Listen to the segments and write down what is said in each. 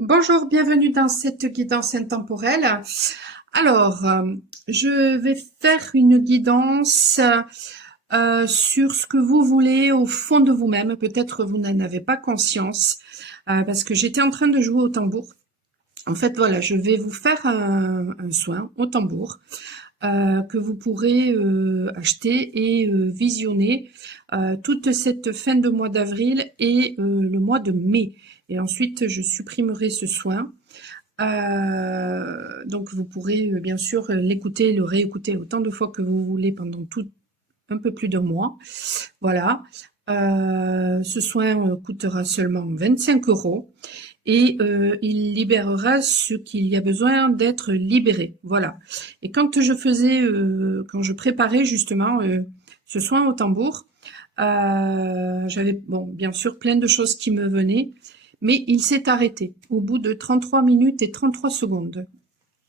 Bonjour, bienvenue dans cette guidance intemporelle. Alors, je vais faire une guidance sur ce que vous voulez au fond de vous-même. Peut-être vous n'en avez pas conscience parce que j'étais en train de jouer au tambour. En fait, voilà, je vais vous faire un soin au tambour que vous pourrez acheter et visionner toute cette fin de mois d'avril et le mois de mai. Et ensuite, je supprimerai ce soin. Donc vous pourrez bien sûr l'écouter, le réécouter autant de fois que vous voulez pendant tout un peu plus d'un mois. Voilà. Ce soin coûtera seulement 25 € et il libérera ce qu'il y a besoin d'être libéré. Voilà. Et quand quand je préparais justement ce soin au tambour, j'avais bon, bien sûr plein de choses qui me venaient, mais il s'est arrêté au bout de 33 minutes et 33 secondes.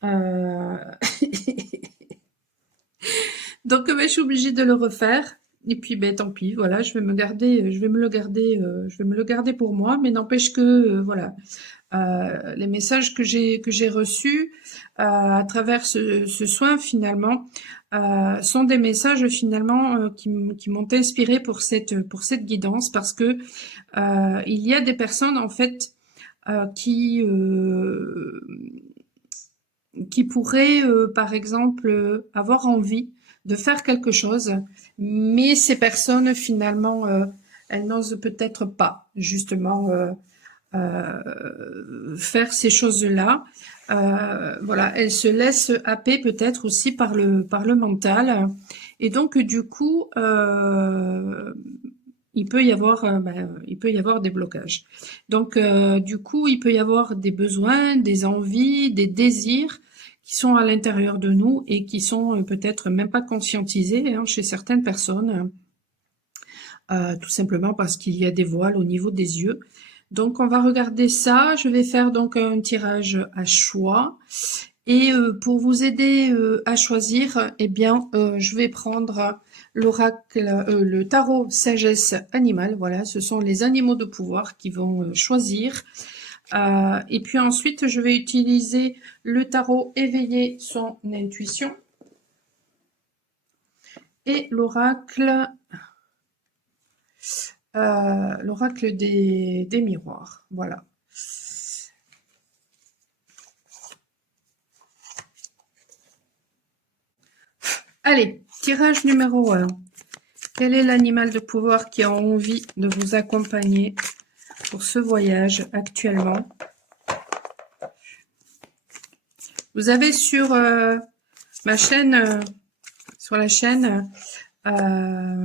Euh, Donc je suis obligée de le refaire. Et puis ben tant pis, voilà, je vais me le garder pour moi, mais n'empêche que voilà, les messages que j'ai reçus à travers ce soin finalement sont des messages finalement qui m'ont inspiré pour cette guidance parce que il y a des personnes en fait qui pourraient par exemple avoir envie de faire quelque chose, mais ces personnes finalement elles n'osent peut-être pas justement faire ces choses-là. Voilà, elles se laissent happer peut-être aussi par le mental. Et donc, du coup, il peut y avoir des blocages. Donc, du coup, il peut y avoir des besoins, des envies, des désirs qui sont à l'intérieur de nous et qui sont peut-être même pas conscientisés hein, chez certaines personnes, tout simplement parce qu'il y a des voiles au niveau des yeux. Donc on va regarder ça. Je vais faire donc un tirage à choix. Et pour vous aider à choisir, eh bien, je vais prendre l'oracle, le tarot sagesse animale. Voilà, ce sont les animaux de pouvoir qui vont choisir. Et puis ensuite, je vais utiliser le tarot éveiller son intuition et l'oracle des miroirs. Voilà. Allez, tirage numéro 1. Quel est l'animal de pouvoir qui a envie de vous accompagner pour ce voyage actuellement? Vous avez sur ma chaîne, sur la chaîne, à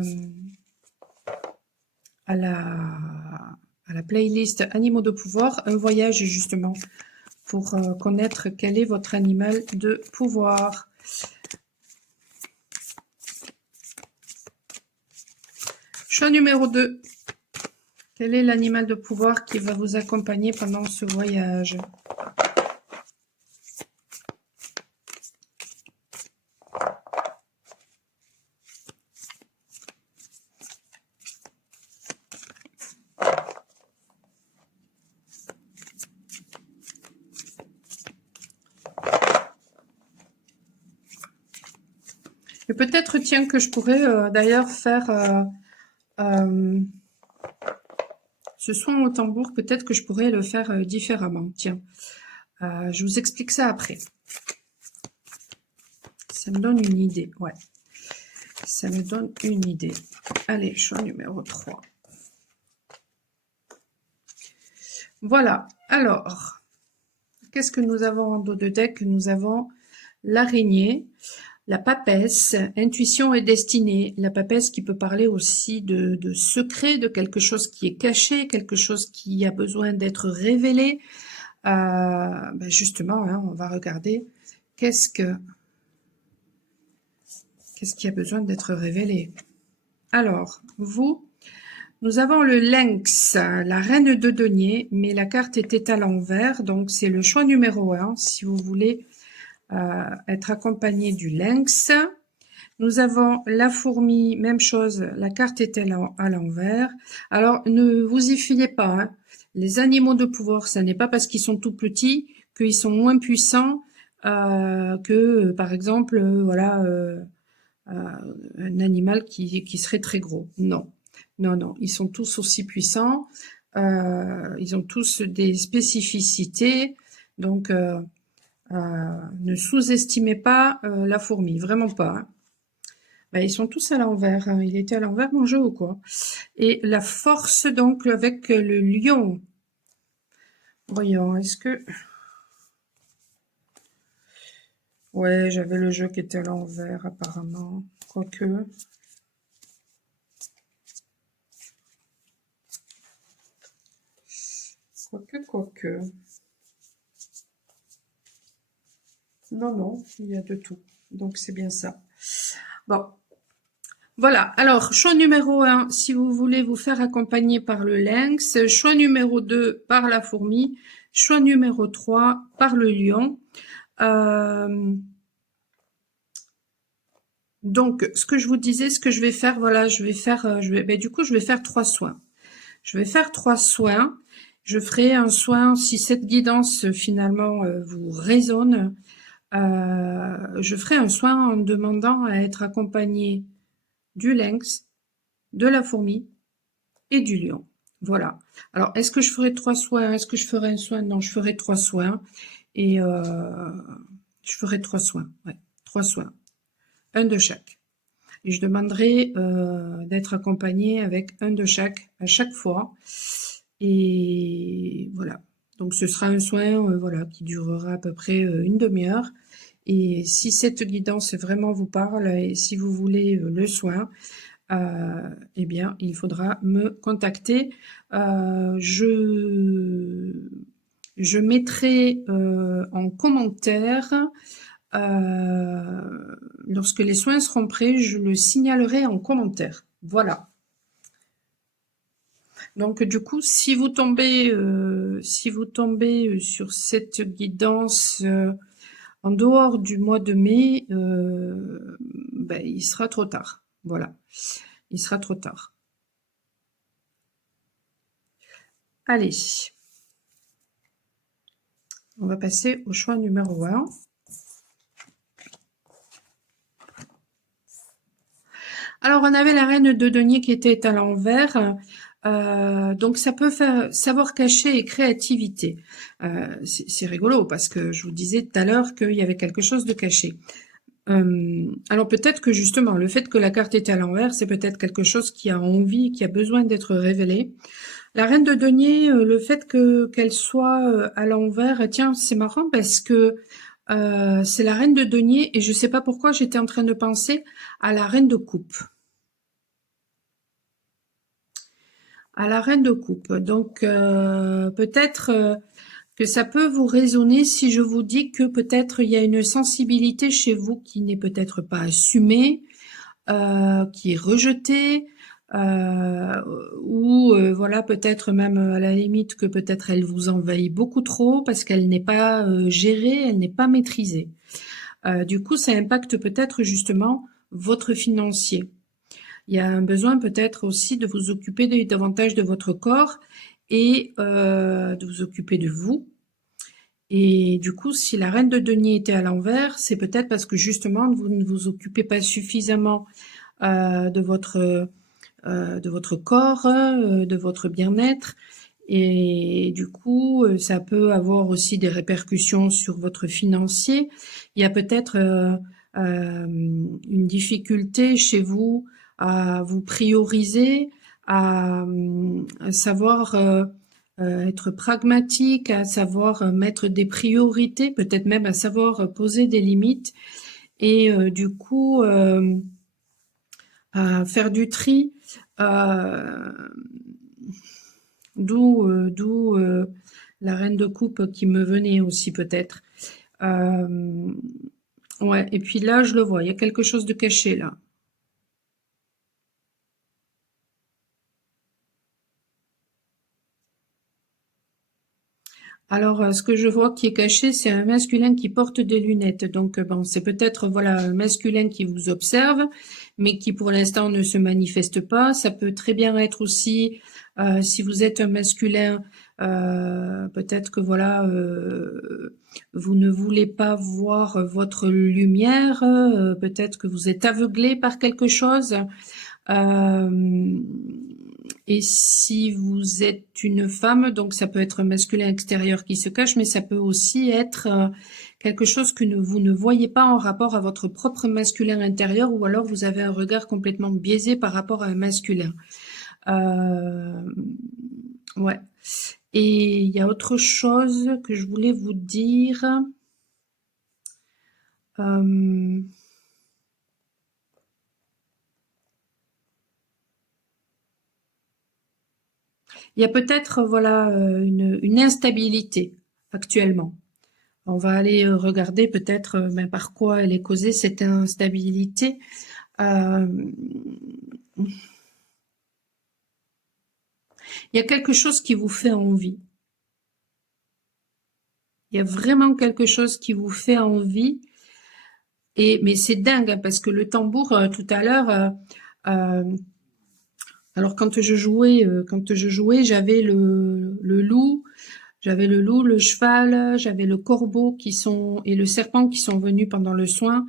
la playlist Animaux de pouvoir, un voyage justement pour connaître quel est votre animal de pouvoir. Choix numéro 2. Quel est l'animal de pouvoir qui va vous accompagner pendant ce voyage? Et peut-être, tiens, que je pourrais d'ailleurs faire ce soin au tambour, peut-être que je pourrais le faire différemment. Tiens, je vous explique ça après. Ça me donne une idée, ouais. Ça me donne une idée. Allez, choix numéro 3. Voilà, alors, qu'est-ce que nous avons en dos de deck? Nous avons l'araignée, la papesse, intuition et destinée. La papesse qui peut parler aussi de secret, de quelque chose qui est caché, quelque chose qui a besoin d'être révélé. Ben justement, hein, on va regarder qu'est-ce qui a besoin d'être révélé. Alors, vous, nous avons le lynx, la reine de denier, mais la carte était à l'envers, donc c'est le choix numéro 1 si vous voulez être accompagné du lynx. Nous avons la fourmi, même chose, la carte est à l'envers. Alors, ne vous y fiez pas, hein. Les animaux de pouvoir, ça n'est pas parce qu'ils sont tout petits qu'ils sont moins puissants que, par exemple, voilà, un animal qui serait très gros. Non, non, non, ils sont tous aussi puissants. Ils ont tous des spécificités. Donc, ne sous-estimez pas la fourmi, vraiment pas. Hein. Ben, ils sont tous à l'envers. Hein. Il était à l'envers mon jeu ou quoi? Et la force donc avec le lion. Voyons, est-ce que... Ouais, j'avais le jeu qui était à l'envers apparemment. Quoique... Quoique... Non, non, il y a de tout. Donc c'est bien ça. Bon, voilà. Alors, choix numéro 1, si vous voulez vous faire accompagner par le lynx. Choix numéro 2, par la fourmi. Choix numéro 3, par le lion. Donc, ce que je vous disais, ce que je vais faire, voilà, je vais faire, du coup, je vais faire 3 soins. Je vais faire 3 soins. Je ferai un soin, si cette guidance finalement vous résonne, je ferai un soin en demandant à être accompagné du lynx, de la fourmi et du lion. Voilà. Alors, est-ce que je ferai 3 soins? Est-ce que je ferai un soin? Non, je ferai 3 soins. Et je ferai 3 soins. Ouais, 3 soins. Un de chaque. Et je demanderai d'être accompagné avec un de chaque à chaque fois. Et voilà. Donc ce sera un soin voilà, qui durera à peu près une demi-heure. Et si cette guidance vraiment vous parle et si vous voulez le soin, eh bien, il faudra me contacter. Je mettrai en commentaire, lorsque les soins seront prêts, je le signalerai en commentaire. Voilà. Donc du coup, si vous tombez sur cette guidance en dehors du mois de mai, ben, il sera trop tard. Voilà, il sera trop tard. Allez, on va passer au choix numéro 1. Alors, on avait la reine de denier qui était à l'envers. Donc, ça peut faire savoir cacher et créativité. C'est rigolo parce que je vous disais tout à l'heure qu'il y avait quelque chose de caché. Alors, peut-être que justement, le fait que la carte était à l'envers, c'est peut-être quelque chose qui a envie, qui a besoin d'être révélé. La reine de denier, le fait qu'elle soit à l'envers, tiens, c'est marrant parce que c'est la reine de denier et je sais pas pourquoi j'étais en train de penser à la reine de coupe. À la reine de coupe. Donc peut-être que ça peut vous résonner si je vous dis que peut-être il y a une sensibilité chez vous qui n'est peut-être pas assumée, qui est rejetée, ou voilà, peut-être même à la limite que peut-être elle vous envahit beaucoup trop parce qu'elle n'est pas gérée, elle n'est pas maîtrisée. Du coup, ça impacte peut-être justement votre financier. Il y a un besoin peut-être aussi de vous occuper davantage de votre corps et de vous occuper de vous. Et du coup, si la reine de denier était à l'envers, c'est peut-être parce que justement vous ne vous occupez pas suffisamment de votre corps, de votre bien-être. Et du coup, ça peut avoir aussi des répercussions sur votre financier. Il y a peut-être une difficulté chez vous à vous prioriser, à savoir être pragmatique, à savoir mettre des priorités, peut-être même à savoir poser des limites. Et du coup, à faire du tri. D'où la reine de coupe qui me venait aussi peut-être. Ouais, et puis là, je le vois, il y a quelque chose de caché là. Alors, ce que je vois qui est caché, c'est un masculin qui porte des lunettes. Donc, bon, c'est peut-être, voilà, un masculin qui vous observe, mais qui pour l'instant ne se manifeste pas. Ça peut très bien être aussi, si vous êtes un masculin, peut-être que voilà, vous ne voulez pas voir votre lumière, peut-être que vous êtes aveuglé par quelque chose. Euh, et si vous êtes une femme, donc ça peut être un masculin extérieur qui se cache, mais ça peut aussi être quelque chose que vous ne voyez pas en rapport à votre propre masculin intérieur, ou alors vous avez un regard complètement biaisé par rapport à un masculin. Euh, ouais. Et il y a autre chose que je voulais vous dire. Euh, il y a peut-être voilà une instabilité actuellement. On va aller regarder peut-être ben, par quoi elle est causée, cette instabilité. Euh, il y a quelque chose qui vous fait envie. Il y a vraiment quelque chose qui vous fait envie. Mais c'est dingue hein, parce que le tambour tout à l'heure, euh, alors quand je jouais, j'avais le loup. J'avais le loup, le cheval, j'avais le corbeau et le serpent qui sont venus pendant le soin.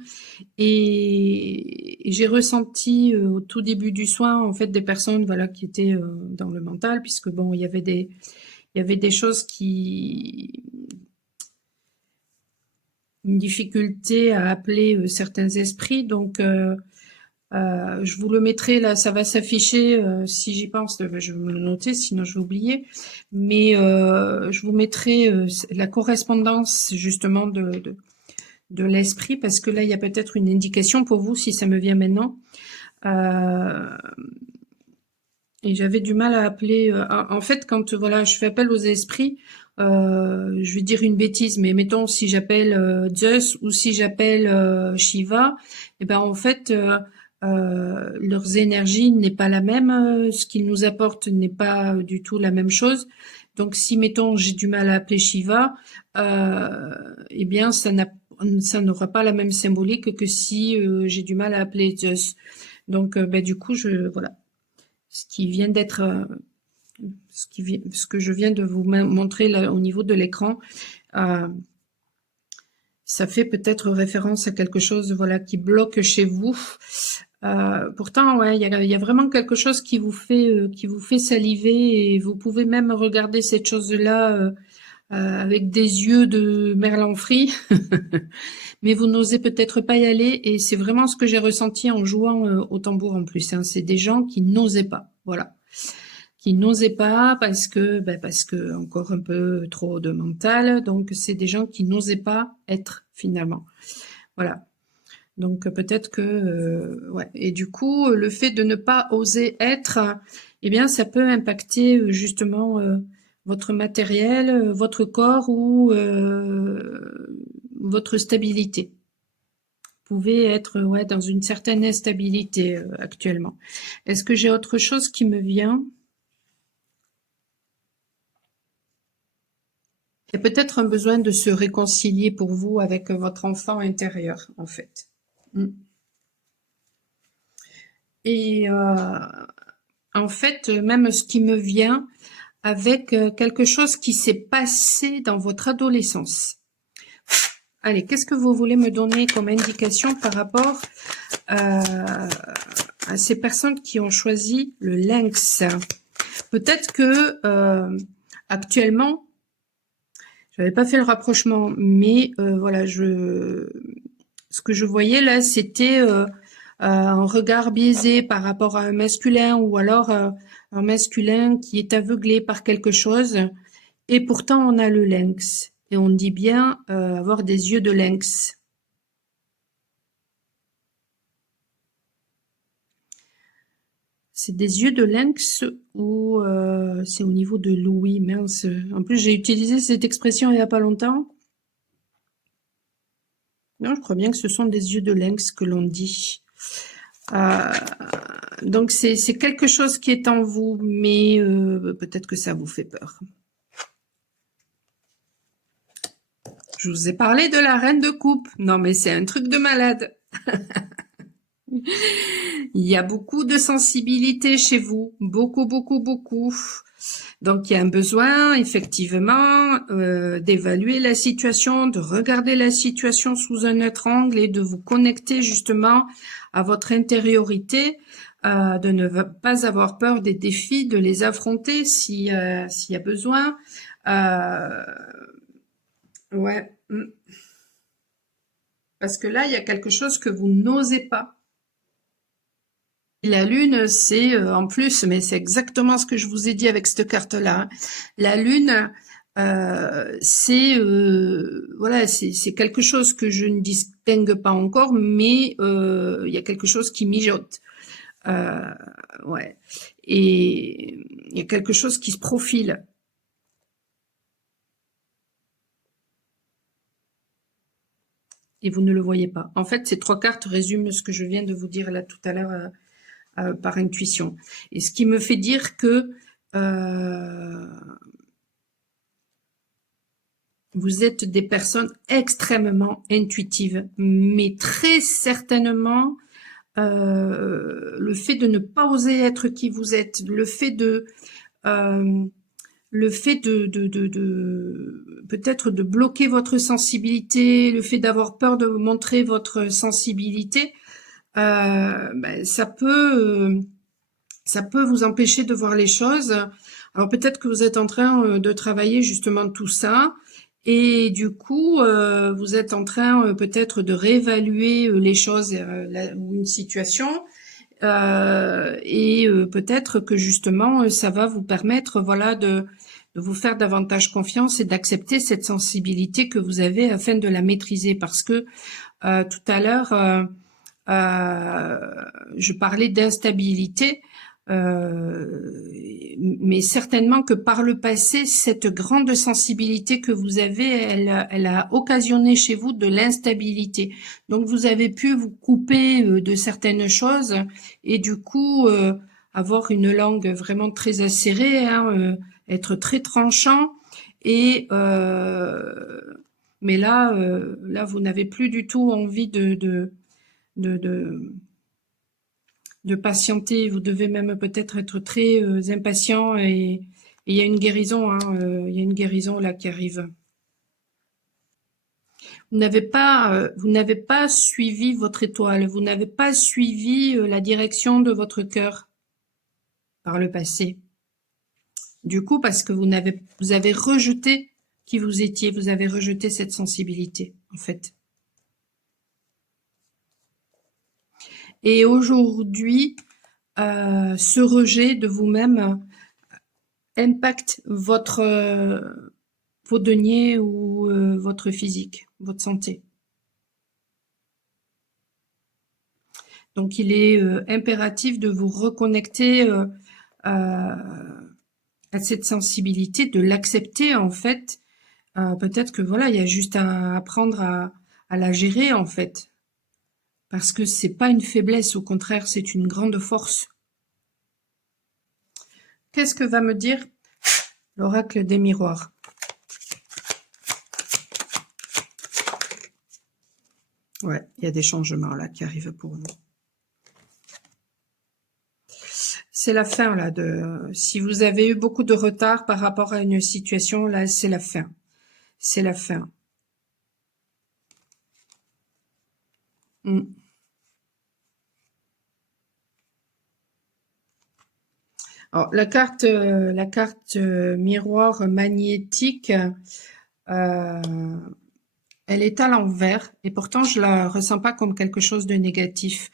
Et j'ai ressenti au tout début du soin, en fait, des personnes, voilà, qui étaient dans le mental, puisque bon, il y avait des choses une difficulté à appeler certains esprits. Donc, je vous le mettrai là, ça va s'afficher si j'y pense. Je vais me le noter, sinon je vais oublier. Mais je vous mettrai la correspondance justement de l'esprit, parce que là, il y a peut-être une indication pour vous si ça me vient maintenant. Et j'avais du mal à appeler. En fait, quand voilà, je fais appel aux esprits, je vais dire une bêtise, mais mettons si j'appelle Zeus ou si j'appelle Shiva, et ben en fait, leurs énergies n'est pas la même. Ce qu'ils nous apportent n'est pas du tout la même chose. Donc, si mettons j'ai du mal à appeler Shiva, eh bien ça n'aura pas la même symbolique que si j'ai du mal à appeler Zeus. Donc, ben, du coup, voilà ce qui vient d'être, ce que je viens de vous montrer là au niveau de l'écran, euh, ça fait peut-être référence à quelque chose, voilà, qui bloque chez vous. Pourtant, ouais, il y a vraiment quelque chose qui vous fait saliver, et vous pouvez même regarder cette chose-là avec des yeux de merlan frit, mais vous n'osez peut-être pas y aller. Et c'est vraiment ce que j'ai ressenti en jouant au tambour en plus. Hein. C'est des gens qui n'osaient pas, voilà. Qui n'osaient pas parce que encore un peu trop de mental. Donc c'est des gens qui n'osaient pas être finalement. Voilà. Donc peut-être que ouais. Et du coup, le fait de ne pas oser être, eh bien, ça peut impacter justement votre matériel, votre corps ou votre stabilité. Vous pouvez être ouais dans une certaine instabilité actuellement. Est-ce que j'ai autre chose qui me vient? Il y a peut-être un besoin de se réconcilier pour vous avec votre enfant intérieur, en fait. Mm. Et en fait, même ce qui me vient avec quelque chose qui s'est passé dans votre adolescence. Allez, qu'est-ce que vous voulez me donner comme indication par rapport à ces personnes qui ont choisi le lynx? Peut-être que actuellement, je n'avais pas fait le rapprochement, mais voilà, ce que je voyais là, c'était un regard biaisé par rapport à un masculin, ou alors un masculin qui est aveuglé par quelque chose. Et pourtant, on a le lynx. Et on dit bien avoir des yeux de lynx. C'est des yeux de lynx ou c'est au niveau de l'ouïe, mince. En plus, j'ai utilisé cette expression il n'y a pas longtemps. Non, je crois bien que ce sont des yeux de lynx que l'on dit. Euh, donc c'est quelque chose qui est en vous, mais peut-être que ça vous fait peur. Je vous ai parlé de la reine de coupe. Non, mais c'est un truc de malade. Il y a beaucoup de sensibilité chez vous. Beaucoup, beaucoup, beaucoup. Donc, il y a un besoin, effectivement, d'évaluer la situation, de regarder la situation sous un autre angle et de vous connecter justement à votre intériorité, de ne pas avoir peur des défis, de les affronter s'il y a besoin. Ouais. Parce que là, il y a quelque chose que vous n'osez pas. La lune, c'est en plus, mais c'est exactement ce que je vous ai dit avec cette carte-là, hein. La lune, c'est voilà, c'est quelque chose que je ne distingue pas encore, mais il y a quelque chose qui mijote. Ouais. Et il y a quelque chose qui se profile. Et vous ne le voyez pas. En fait, ces 3 cartes résument ce que je viens de vous dire là tout à l'heure par intuition. Et ce qui me fait dire que vous êtes des personnes extrêmement intuitives, mais très certainement le fait de ne pas oser être qui vous êtes, le fait de peut-être de bloquer votre sensibilité, le fait d'avoir peur de montrer votre sensibilité, ça peut vous empêcher de voir les choses. Alors peut-être que vous êtes en train de travailler justement tout ça, et du coup vous êtes en train peut-être de réévaluer les choses ou une situation, et peut-être que justement ça va vous permettre voilà de vous faire davantage confiance et d'accepter cette sensibilité que vous avez afin de la maîtriser, parce que tout à l'heure je parlais d'instabilité, mais certainement que par le passé, cette grande sensibilité que vous avez, elle a occasionné chez vous de l'instabilité. Donc vous avez pu vous couper de certaines choses et du coup avoir une langue vraiment très acérée, hein, être très tranchant. Et mais là, vous n'avez plus du tout envie de patienter. Vous devez même peut-être être très impatient, et il y a une guérison, hein, il y a une guérison là qui arrive. Vous n'avez pas suivi votre étoile, vous n'avez pas suivi la direction de votre cœur par le passé. Du coup, parce que vous avez rejeté qui vous étiez, vous avez rejeté cette sensibilité, en fait. Et aujourd'hui, ce rejet de vous-même impacte vos deniers ou votre physique, votre santé. Donc, il est impératif de vous reconnecter à cette sensibilité, de l'accepter en fait. Peut-être que voilà, il y a juste à apprendre à la gérer en fait, parce que c'est pas une faiblesse, au contraire, c'est une grande force. Qu'est-ce que va me dire l'oracle des miroirs? Ouais, il y a des changements là qui arrivent pour vous. C'est la fin là si vous avez eu beaucoup de retard par rapport à une situation, là c'est la fin. C'est la fin. Alors, la carte miroir magnétique, elle est à l'envers et pourtant je la ressens pas comme quelque chose de négatif.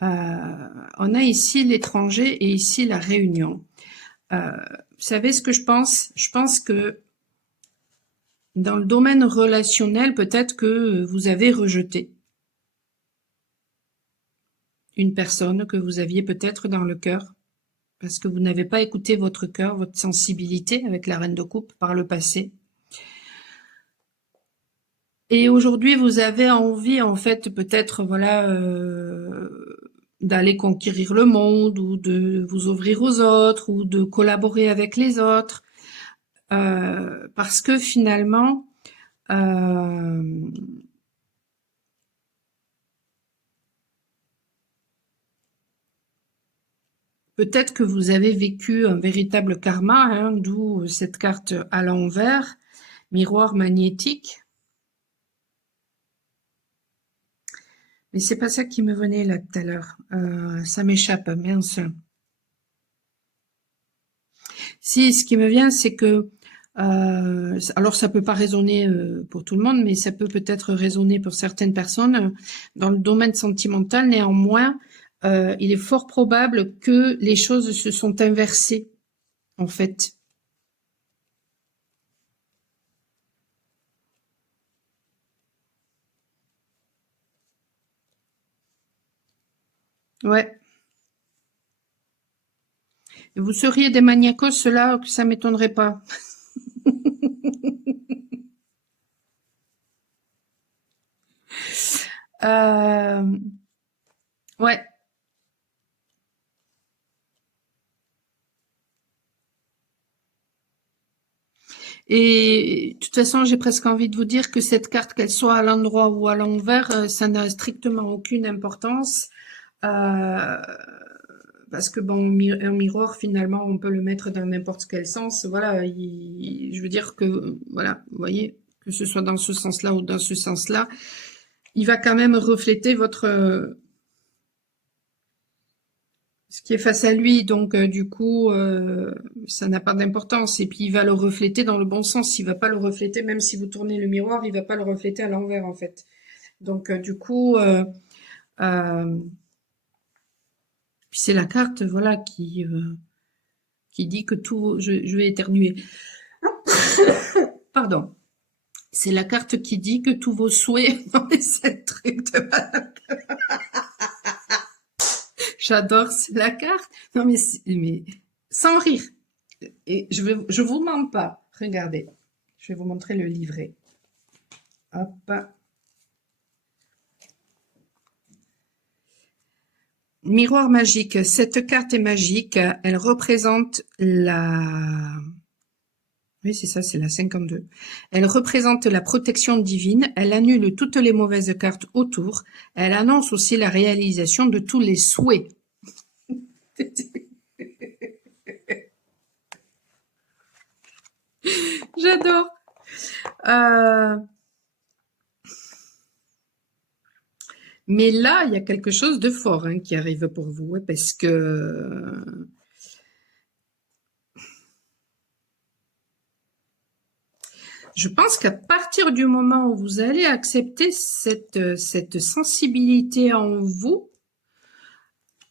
On a ici l'étranger et ici la réunion. Vous savez ce que je pense? Je pense que dans le domaine relationnel, peut-être que vous avez rejeté une personne que vous aviez peut-être dans le cœur, parce que vous n'avez pas écouté votre cœur, votre sensibilité avec la reine de coupe par le passé. Et aujourd'hui, vous avez envie, en fait, peut-être, voilà, d'aller conquérir le monde, ou de vous ouvrir aux autres, ou de collaborer avec les autres, parce que finalement, Euh, Peut-être que vous avez vécu un véritable karma, hein, d'où cette carte à l'envers, miroir magnétique. Mais c'est pas ça qui me venait là tout à l'heure. Ça m'échappe, mince. Si, ce qui me vient, c'est que, alors ça peut pas résonner pour tout le monde, mais ça peut peut-être résonner pour certaines personnes. Dans le domaine sentimental, néanmoins, il est fort probable que les choses se sont inversées, en fait. Ouais. Vous seriez des maniacos, là, que ça m'étonnerait pas. Euh, ouais. Et de toute façon, j'ai presque envie de vous dire que cette carte, qu'elle soit à l'endroit ou à l'envers, ça n'a strictement aucune importance. Euh, Parce que bon, un miroir, finalement, on peut le mettre dans n'importe quel sens. Voilà, je veux dire que, voilà, vous voyez, que ce soit dans ce sens-là ou dans ce sens-là, il va quand même refléter ce qui est face à lui. Donc, du coup, ça n'a pas d'importance. Et puis, il va le refléter dans le bon sens. Il va pas le refléter, même si vous tournez le miroir, il va pas le refléter à l'envers, en fait. Donc, du coup, euh, puis c'est la carte, voilà, qui dit que tout, je vais éternuer. Pardon. C'est la carte qui dit que tous vos souhaits, non mais c'est un truc de malade. J'adore, c'est la carte. Non mais sans rire. Et je vous mens pas. Regardez. Je vais vous montrer le livret. Hop. Miroir magique. Cette carte est magique. Elle représente la... Oui, c'est ça, c'est la 52. Elle représente la protection divine. Elle annule toutes les mauvaises cartes autour. Elle annonce aussi la réalisation de tous les souhaits. J'adore. Euh, mais là, il y a quelque chose de fort, hein, qui arrive pour vous, hein, parce que je pense qu'à partir du moment où vous allez accepter cette sensibilité en vous,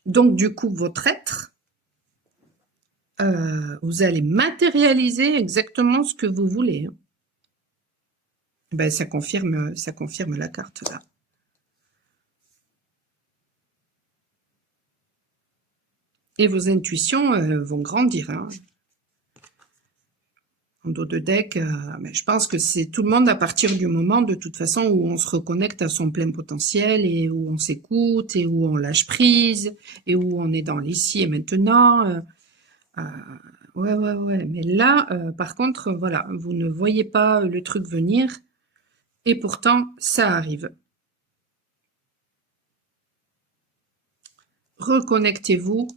donc du coup votre être, vous allez matérialiser exactement ce que vous voulez, hein. Ben, ça confirme la carte là. Et vos intuitions vont grandir, hein. En dos de deck, mais je pense que c'est tout le monde à partir du moment, de toute façon, où on se reconnecte à son plein potentiel et où on s'écoute et où on lâche prise et où on est dans l'ici et maintenant. Euh, ouais, ouais, ouais. Mais là, par contre, voilà, vous ne voyez pas le truc venir et pourtant, ça arrive. Reconnectez-vous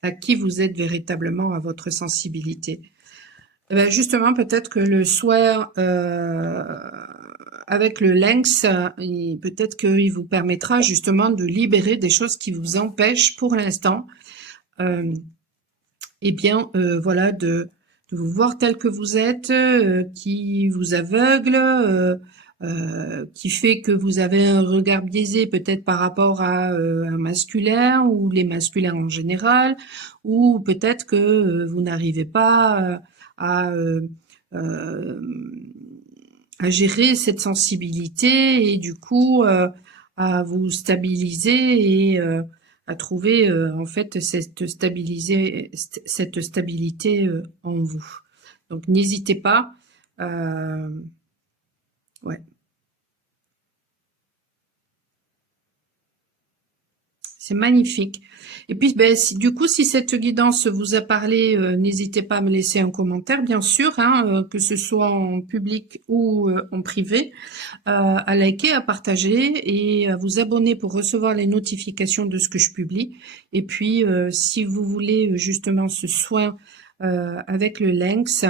à qui vous êtes véritablement, à votre sensibilité. Eh ben, justement, peut-être que le soir, avec le lynx, peut-être qu'il vous permettra justement de libérer des choses qui vous empêchent pour l'instant, euh, eh bien, voilà, de vous voir tel que vous êtes, qui vous aveugle, qui fait que vous avez un regard biaisé peut-être par rapport à un masculin ou les masculins en général, ou peut-être que vous n'arrivez pas à, euh, à gérer cette sensibilité et du coup à vous stabiliser et à trouver en fait cette stabilité en vous. Donc n'hésitez pas. Euh, ouais, c'est magnifique. Et puis, ben, du coup, si cette guidance vous a parlé, n'hésitez pas à me laisser un commentaire, bien sûr, hein, que ce soit en public ou en privé, à liker, à partager et à vous abonner pour recevoir les notifications de ce que je publie. Et puis, si vous voulez justement ce soin avec le lynx,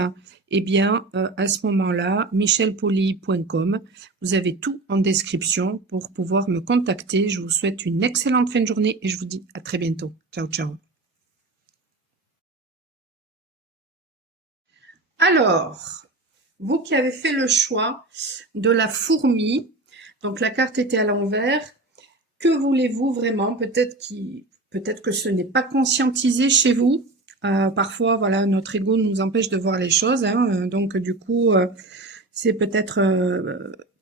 eh bien, à ce moment-là, michelpoli.com, vous avez tout en description pour pouvoir me contacter. Je vous souhaite une excellente fin de journée et je vous dis à très bientôt. Ciao, ciao. Alors, vous qui avez fait le choix de la fourmi, donc la carte était à l'envers, que voulez-vous vraiment? Peut-être que ce n'est pas conscientisé chez vous. Parfois, voilà, notre ego nous empêche de voir les choses, hein, donc du coup, c'est peut-être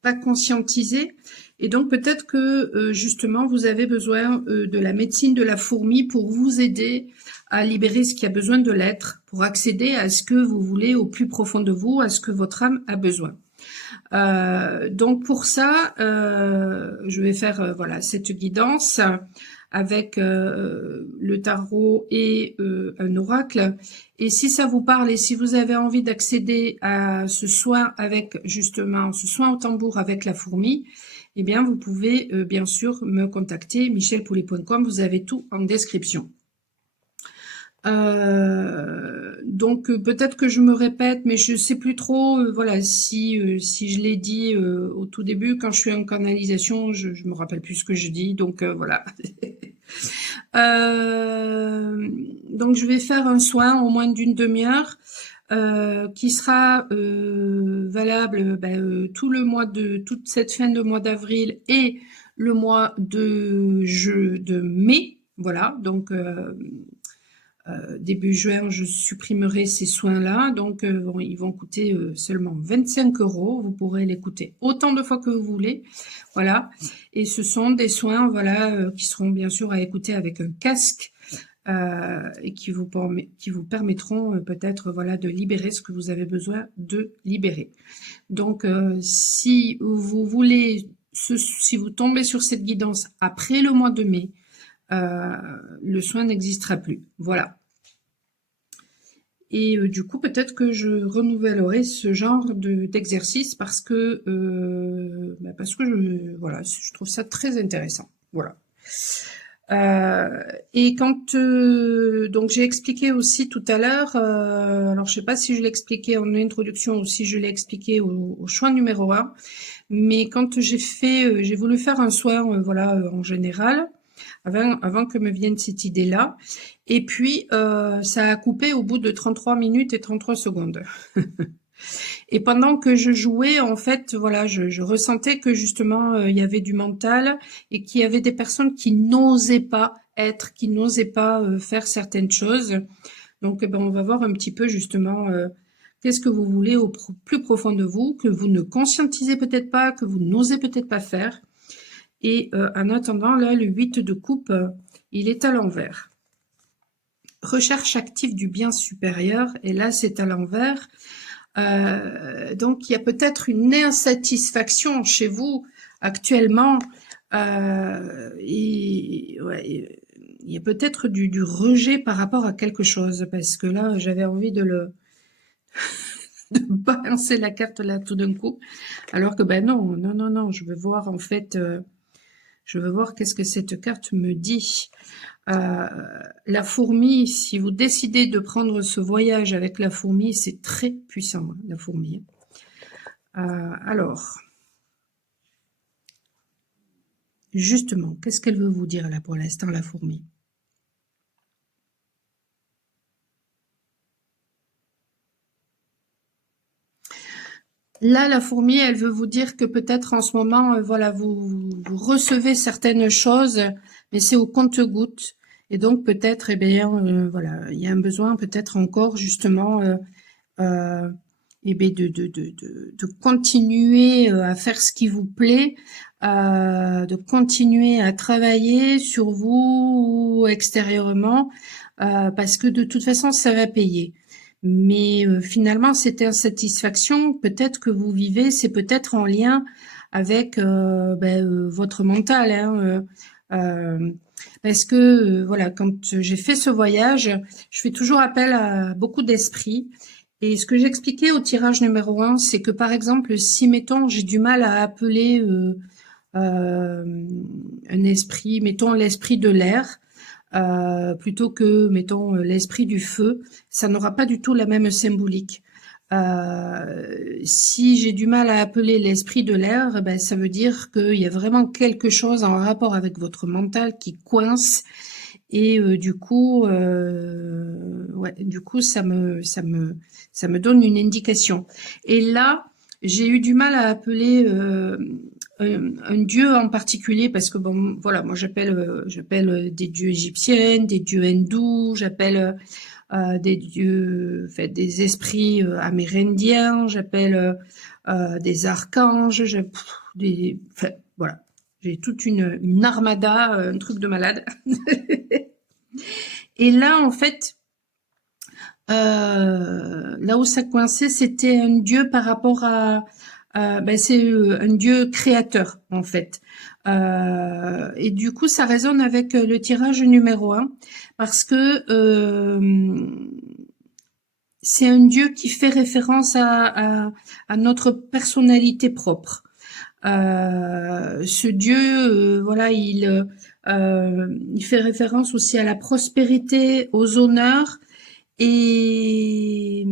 pas conscientisé. Et donc peut-être que justement, vous avez besoin de la médecine de la fourmi pour vous aider à libérer ce qui a besoin de l'être, pour accéder à ce que vous voulez au plus profond de vous, à ce que votre âme a besoin. Donc pour ça, je vais faire voilà cette guidance avec le tarot et un oracle. Et si ça vous parle et si vous avez envie d'accéder à ce soin avec justement ce soin au tambour avec la fourmi, eh bien vous pouvez bien sûr me contacter michelpoulet.com. Vous avez tout en description. Donc peut-être que je me répète, mais je sais plus trop. Voilà, si je l'ai dit au tout début, quand je suis en canalisation, je me rappelle plus ce que je dis. Donc voilà. Donc je vais faire un soin au moins d'une demi-heure qui sera valable tout le mois toute cette fin de mois d'avril et le mois de mai. Voilà, donc début juin, je supprimerai ces soins-là. Donc, bon, ils vont coûter seulement 25 €. Vous pourrez les coûter autant de fois que vous voulez. Voilà. Et ce sont des soins, voilà, qui seront bien sûr à écouter avec un casque et qui vous permettront peut-être, voilà, de libérer ce que vous avez besoin de libérer. Donc, si vous voulez, si vous tombez sur cette guidance après le mois de mai, le soin n'existera plus. Voilà. Et du coup, peut-être que je renouvellerai ce genre d'exercice parce que voilà, je trouve ça très intéressant. Voilà. Et quand donc j'ai expliqué aussi tout à l'heure, alors je sais pas si je l'ai expliqué en introduction ou si je l'ai expliqué au choix numéro 1, mais quand j'ai voulu faire un soin, voilà, en général, avant que me vienne cette idée-là. Et puis, ça a coupé au bout de 33 minutes et 33 secondes. Et pendant que je jouais, en fait, voilà, je ressentais que justement, il y avait du mental et qu'il y avait des personnes qui n'osaient pas être, qui n'osaient pas faire certaines choses. Donc, ben, on va voir un petit peu justement qu'est-ce que vous voulez au plus profond de vous, que vous ne conscientisez peut-être pas, que vous n'osez peut-être pas faire. Et en attendant, là, le 8 de coupe, il est à l'envers. Recherche active du bien supérieur, et là, c'est à l'envers. Donc, il y a peut-être une insatisfaction chez vous actuellement. Et, ouais, il y a peut-être du rejet par rapport à quelque chose, parce que là, j'avais envie de balancer la carte là tout d'un coup, alors que ben non, je veux voir en fait... je veux voir qu'est-ce que cette carte me dit. La fourmi, si vous décidez de prendre ce voyage avec la fourmi, c'est très puissant, hein, la fourmi. Alors, justement, qu'est-ce qu'elle veut vous dire là pour l'instant, la fourmi? Là, la fourmi, elle veut vous dire que peut-être en ce moment, voilà, vous recevez certaines choses, mais c'est au compte-gouttes. Et donc peut-être, eh bien, voilà, il y a un besoin peut-être encore justement eh bien, de continuer à faire ce qui vous plaît, de continuer à travailler sur vous extérieurement, parce que de toute façon, ça va payer. Mais finalement, cette insatisfaction, peut-être que vous vivez, c'est peut-être en lien avec votre mental, hein, Parce que voilà, quand j'ai fait ce voyage, je fais toujours appel à beaucoup d'esprits. Et ce que j'expliquais au tirage numéro 1, c'est que par exemple, si mettons j'ai du mal à appeler un esprit, mettons l'esprit de l'air, plutôt que mettons l'esprit du feu, ça n'aura pas du tout la même symbolique. Si j'ai du mal à appeler l'esprit de l'air, ben, ça veut dire qu'il y a vraiment quelque chose en rapport avec votre mental qui coince et ouais, du coup ça me donne une indication. Et là, j'ai eu du mal à appeler un dieu en particulier parce que bon, voilà, moi j'appelle des dieux égyptiens, des dieux hindous, j'appelle des dieux, en fait, des esprits amérindiens, j'appelle des archanges, enfin, voilà. J'ai toute une armada, un truc de malade. Et là, en fait, là où ça coinçait, c'était un dieu par rapport ben, c'est un dieu créateur, en fait. Et du coup, ça résonne avec le tirage numéro 1, parce que c'est un dieu qui fait référence à notre personnalité propre. Ce dieu, voilà, il fait référence aussi à la prospérité, aux honneurs et,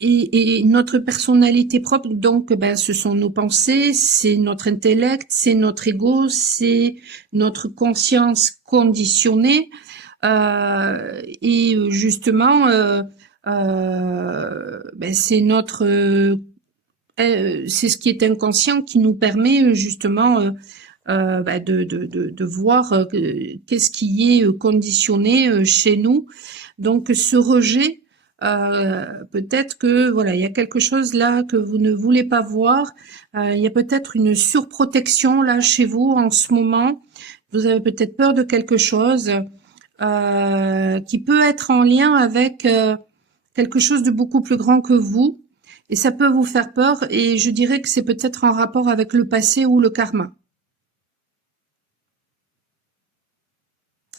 et notre personnalité propre. Donc, ben, ce sont nos pensées, c'est notre intellect, c'est notre ego, c'est notre conscience conditionnée. Et justement, ben, c'est ce qui est inconscient qui nous permet justement bah, de voir qu'est-ce qui est conditionné chez nous. Donc ce rejet, peut-être que voilà, il y a quelque chose là que vous ne voulez pas voir. Il y a peut-être une surprotection là chez vous en ce moment. Vous avez peut-être peur de quelque chose qui peut être en lien avec quelque chose de beaucoup plus grand que vous. Et ça peut vous faire peur, et je dirais que c'est peut-être en rapport avec le passé ou le karma.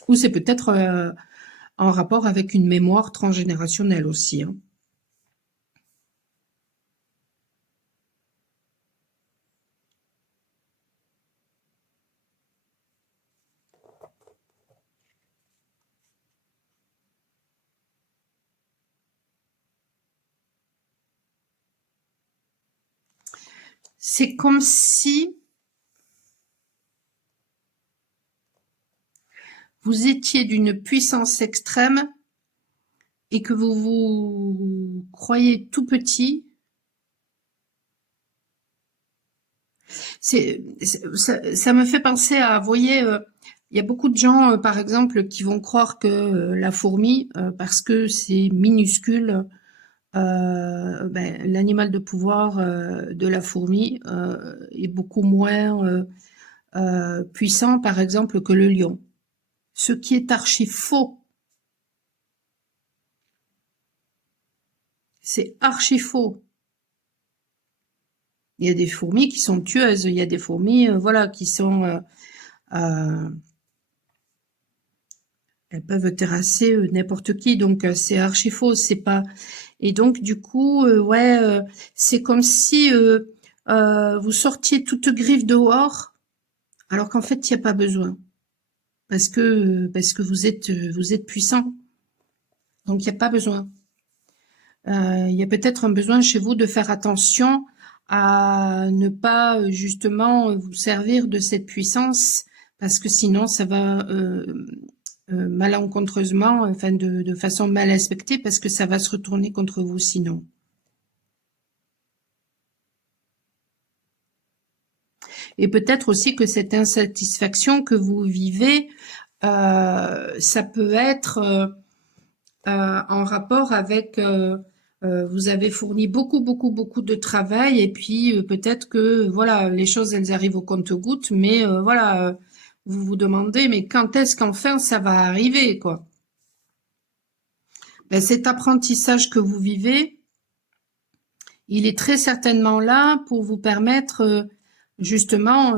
Ou c'est peut-être en rapport avec une mémoire transgénérationnelle aussi, hein. C'est comme si vous étiez d'une puissance extrême et que vous vous croyez tout petit. Ça me fait penser à, vous voyez, il y a beaucoup de gens, par exemple, qui vont croire que la fourmi, parce que c'est minuscule, ben, l'animal de pouvoir de la fourmi est beaucoup moins puissant, par exemple, que le lion. Ce qui est archi faux. C'est archi faux. Il y a des fourmis qui sont tueuses, il y a des fourmis, voilà, qui sont, euh, elles peuvent terrasser n'importe qui, donc c'est archi faux. C'est pas. Et donc du coup, ouais, c'est comme si vous sortiez toute griffe dehors, alors qu'en fait il n'y a pas besoin, parce que vous êtes puissant, donc il n'y a pas besoin. Il y a peut-être un besoin chez vous de faire attention à ne pas justement vous servir de cette puissance, parce que sinon ça va malencontreusement, enfin de façon mal inspectée, parce que ça va se retourner contre vous sinon. Et peut-être aussi que cette insatisfaction que vous vivez, ça peut être en rapport avec vous avez fourni beaucoup de travail et puis peut-être que voilà les choses elles arrivent au compte-gouttes, mais voilà vous vous demandez mais quand est-ce qu'enfin ça va arriver quoi. Ben, cet apprentissage que vous vivez, il est très certainement là pour vous permettre justement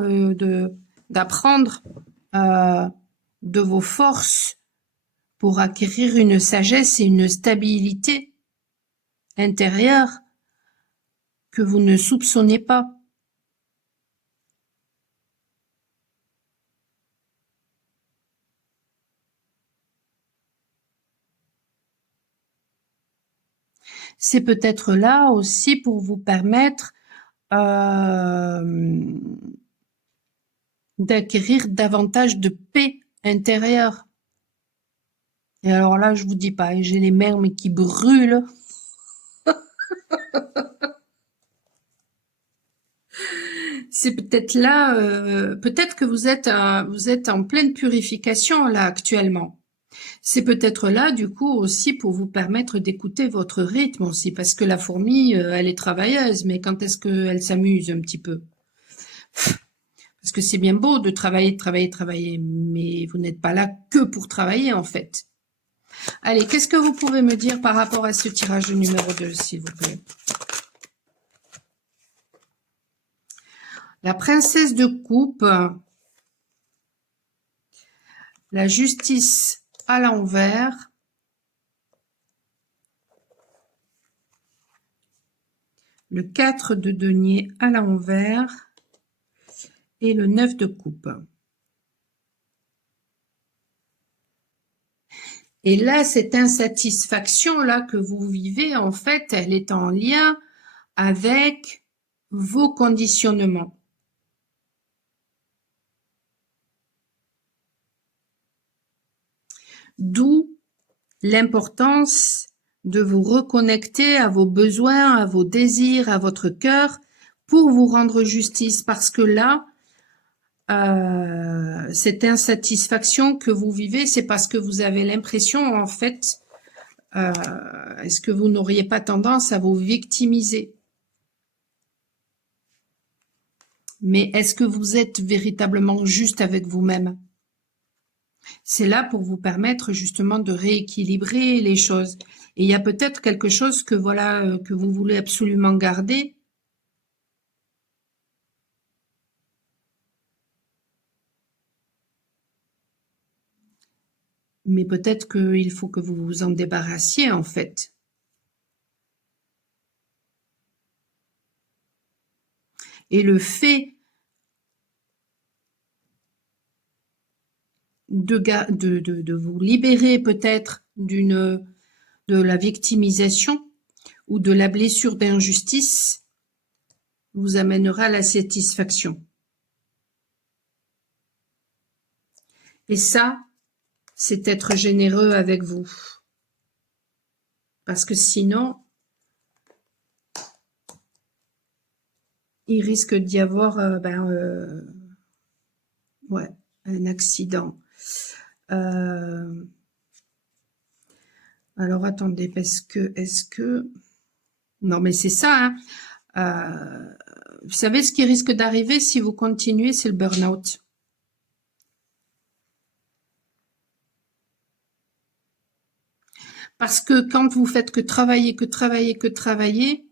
d'apprendre de vos forces pour acquérir une sagesse et une stabilité intérieure que vous ne soupçonnez pas. C'est peut-être là aussi pour vous permettre d'acquérir davantage de paix intérieure. Et alors là, je vous dis pas, j'ai les mains mais qui brûlent. C'est peut-être là, peut-être que vous êtes en pleine purification là actuellement. C'est peut-être là, du coup, aussi pour vous permettre d'écouter votre rythme aussi, parce que la fourmi, elle est travailleuse, mais quand est-ce qu'elle s'amuse un petit peu? Parce que c'est bien beau de travailler, travailler, travailler, mais vous n'êtes pas là que pour travailler, en fait. Allez, qu'est-ce que vous pouvez me dire par rapport à ce tirage numéro 2, s'il vous plaît? La princesse de coupe, la justice à l'envers, le 4 de denier à l'envers et le 9 de coupe. Et là, cette insatisfaction-là que vous vivez, en fait, elle est en lien avec vos conditionnements. D'où l'importance de vous reconnecter à vos besoins, à vos désirs, à votre cœur pour vous rendre justice. Parce que là, cette insatisfaction que vous vivez, c'est parce que vous avez l'impression, en fait, est-ce que vous n'auriez pas tendance à vous victimiser? Mais est-ce que vous êtes véritablement juste avec vous-même? C'est là pour vous permettre justement de rééquilibrer les choses. Et il y a peut-être quelque chose que voilà que vous voulez absolument garder. Mais peut-être qu'il faut que vous vous en débarrassiez en fait. Et le fait de vous libérer peut-être de la victimisation ou de la blessure d'injustice vous amènera à la satisfaction. Et ça, c'est être généreux avec vous. Parce que sinon, il risque d'y avoir ouais, un accident. Alors attendez, parce que est-ce que non mais c'est ça. Hein. Vous savez ce qui risque d'arriver si vous continuez, c'est le burn-out. Parce que quand vous faites que travailler, que travailler, que travailler,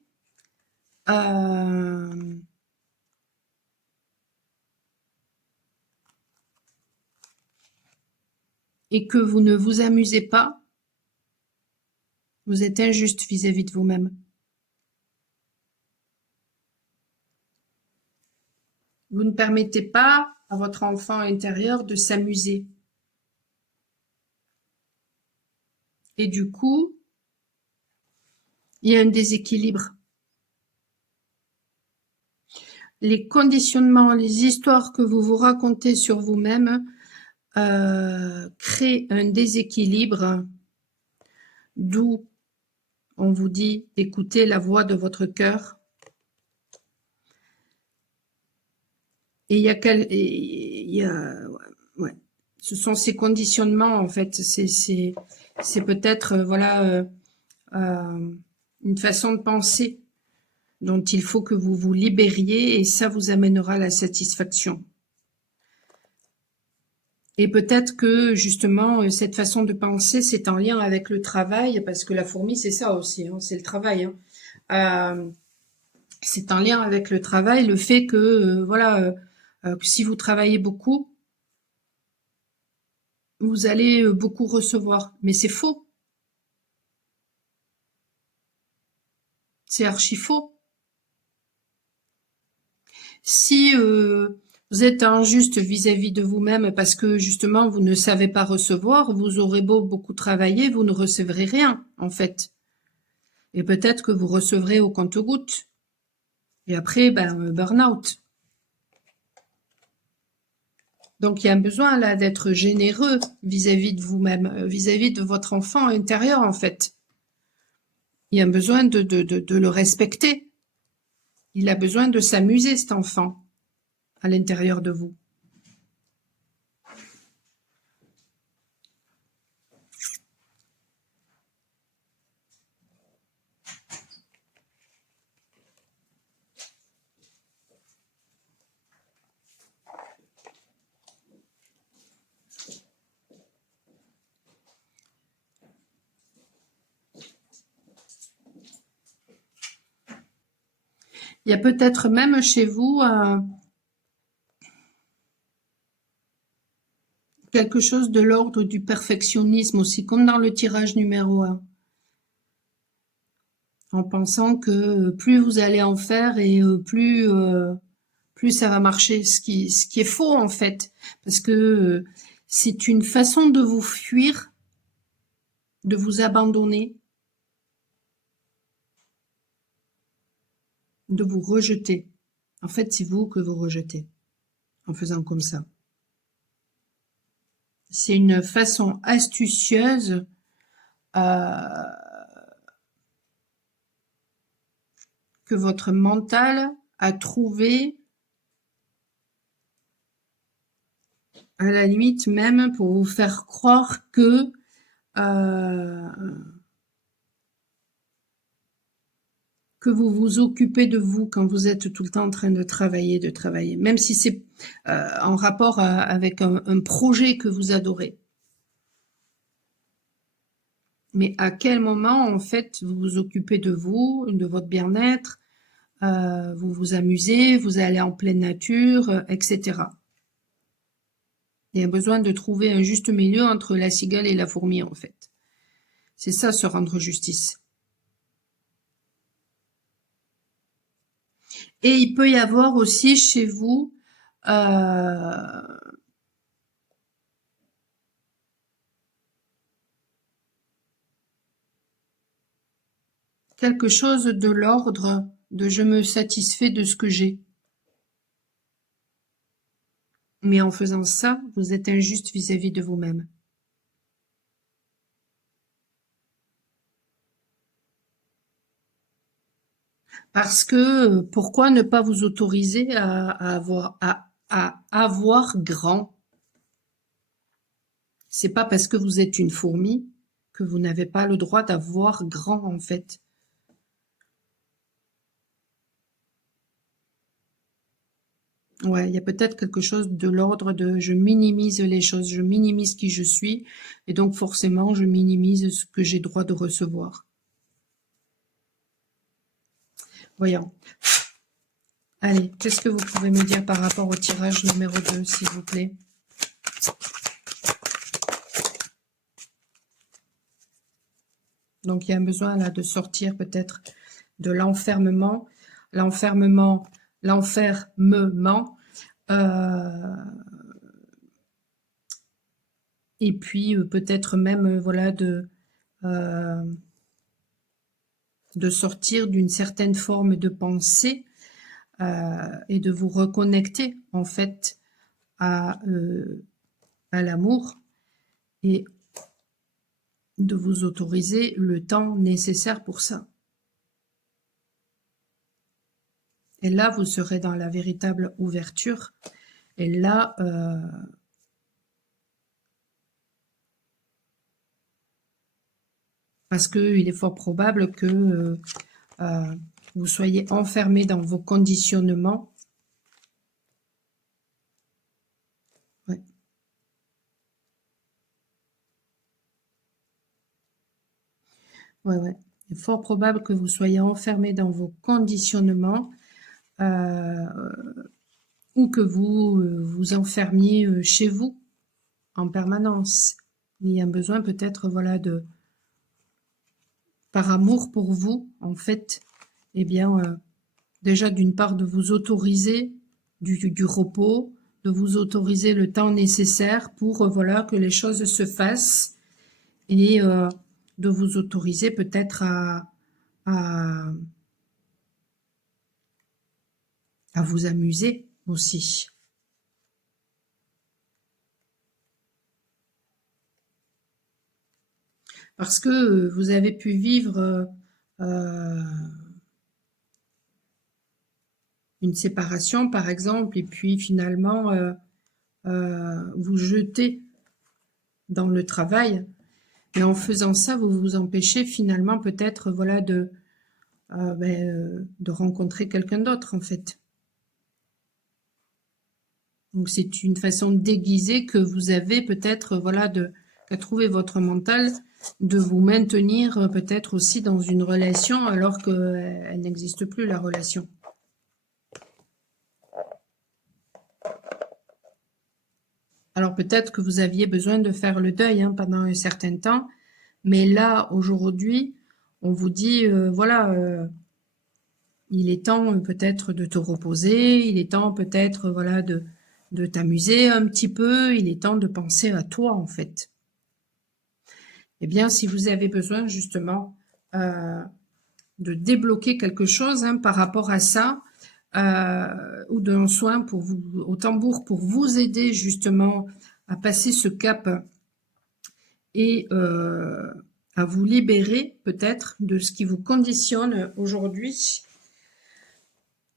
et que vous ne vous amusez pas, vous êtes injuste vis-à-vis de vous-même. Vous ne permettez pas à votre enfant intérieur de s'amuser. Et du coup, il y a un déséquilibre. Les conditionnements, les histoires que vous vous racontez sur vous-même créent un déséquilibre, d'où on vous dit d'écouter la voix de votre cœur. Et ouais, ce sont ces conditionnements en fait. C'est peut-être voilà une façon de penser dont il faut que vous vous libériez et ça vous amènera la satisfaction. Et peut-être que justement cette façon de penser c'est en lien avec le travail parce que la fourmi c'est ça aussi, hein, c'est le travail. Hein. C'est en lien avec le travail, le fait que voilà que si vous travaillez beaucoup, vous allez beaucoup recevoir. Mais c'est faux. C'est archi faux. Si vous êtes injuste vis-à-vis de vous-même parce que justement vous ne savez pas recevoir, vous aurez beau beaucoup travailler, vous ne recevrez rien en fait. Et peut-être que vous recevrez au compte-gouttes. Et après, burn-out. Donc il y a un besoin là d'être généreux vis-à-vis de vous-même, vis-à-vis de votre enfant intérieur en fait. Il y a un besoin de le respecter. Il a besoin de s'amuser cet enfant à l'intérieur de vous. Il y a peut-être même chez vous quelque chose de l'ordre du perfectionnisme aussi, comme dans le tirage numéro 1. En pensant que plus vous allez en faire et plus ça va marcher, ce qui est faux en fait, parce que c'est une façon de vous fuir, de vous abandonner, de vous rejeter. En fait, c'est vous que vous rejetez en faisant comme ça. C'est une façon astucieuse que votre mental a trouvé, à la limite même pour vous faire croire que vous vous occupez de vous quand vous êtes tout le temps en train de travailler, même si c'est en rapport avec un projet que vous adorez. Mais à quel moment, en fait, vous vous occupez de vous, de votre bien-être, vous vous amusez, vous allez en pleine nature, etc. Il y a besoin de trouver un juste milieu entre la cigale et la fourmi, en fait. C'est ça, se rendre justice. Et il peut y avoir aussi chez vous quelque chose de l'ordre de je me satisfais de ce que j'ai. Mais en faisant ça, vous êtes injuste vis-à-vis de vous-même. Parce que pourquoi ne pas vous autoriser à avoir grand? C'est pas parce que vous êtes une fourmi que vous n'avez pas le droit d'avoir grand en fait. Ouais, il y a peut-être quelque chose de l'ordre de je minimise les choses, je minimise qui je suis, et donc forcément je minimise ce que j'ai droit de recevoir. Voyons. Allez, qu'est-ce que vous pouvez me dire par rapport au tirage numéro 2, s'il vous plaît? Donc il y a un besoin là de sortir peut-être de l'enfermement, l'enfermement, et puis peut-être même voilà de sortir d'une certaine forme de pensée et de vous reconnecter en fait à l'amour et de vous autoriser le temps nécessaire pour ça. Et là, vous serez dans la véritable ouverture. Et là, parce qu'il est fort probable que vous soyez enfermé dans vos conditionnements. Ouais. Ouais. Il est fort probable que vous soyez enfermé dans vos conditionnements ou que vous vous enfermiez chez vous en permanence. Il y a un besoin peut-être, voilà, par amour pour vous, en fait, eh bien, déjà d'une part de vous autoriser du repos, de vous autoriser le temps nécessaire pour, voilà, que les choses se fassent et de vous autoriser peut-être à, à vous amuser aussi. Parce que vous avez pu vivre une séparation, par exemple, et puis finalement vous jetez dans le travail. Et en faisant ça, vous vous empêchez finalement peut-être, voilà, de rencontrer quelqu'un d'autre, en fait. Donc c'est une façon déguisée que vous avez peut-être, voilà, qu'à trouver votre mental, de vous maintenir peut-être aussi dans une relation alors qu'elle n'existe plus, la relation. Alors peut-être que vous aviez besoin de faire le deuil pendant un certain temps, mais là, aujourd'hui, on vous dit, voilà, il est temps peut-être de te reposer, il est temps peut-être, voilà, de t'amuser un petit peu, il est temps de penser à toi, en fait. Eh bien, si vous avez besoin justement de débloquer quelque chose par rapport à ça, ou d'un soin pour vous, au tambour pour vous aider justement à passer ce cap et à vous libérer peut-être de ce qui vous conditionne aujourd'hui.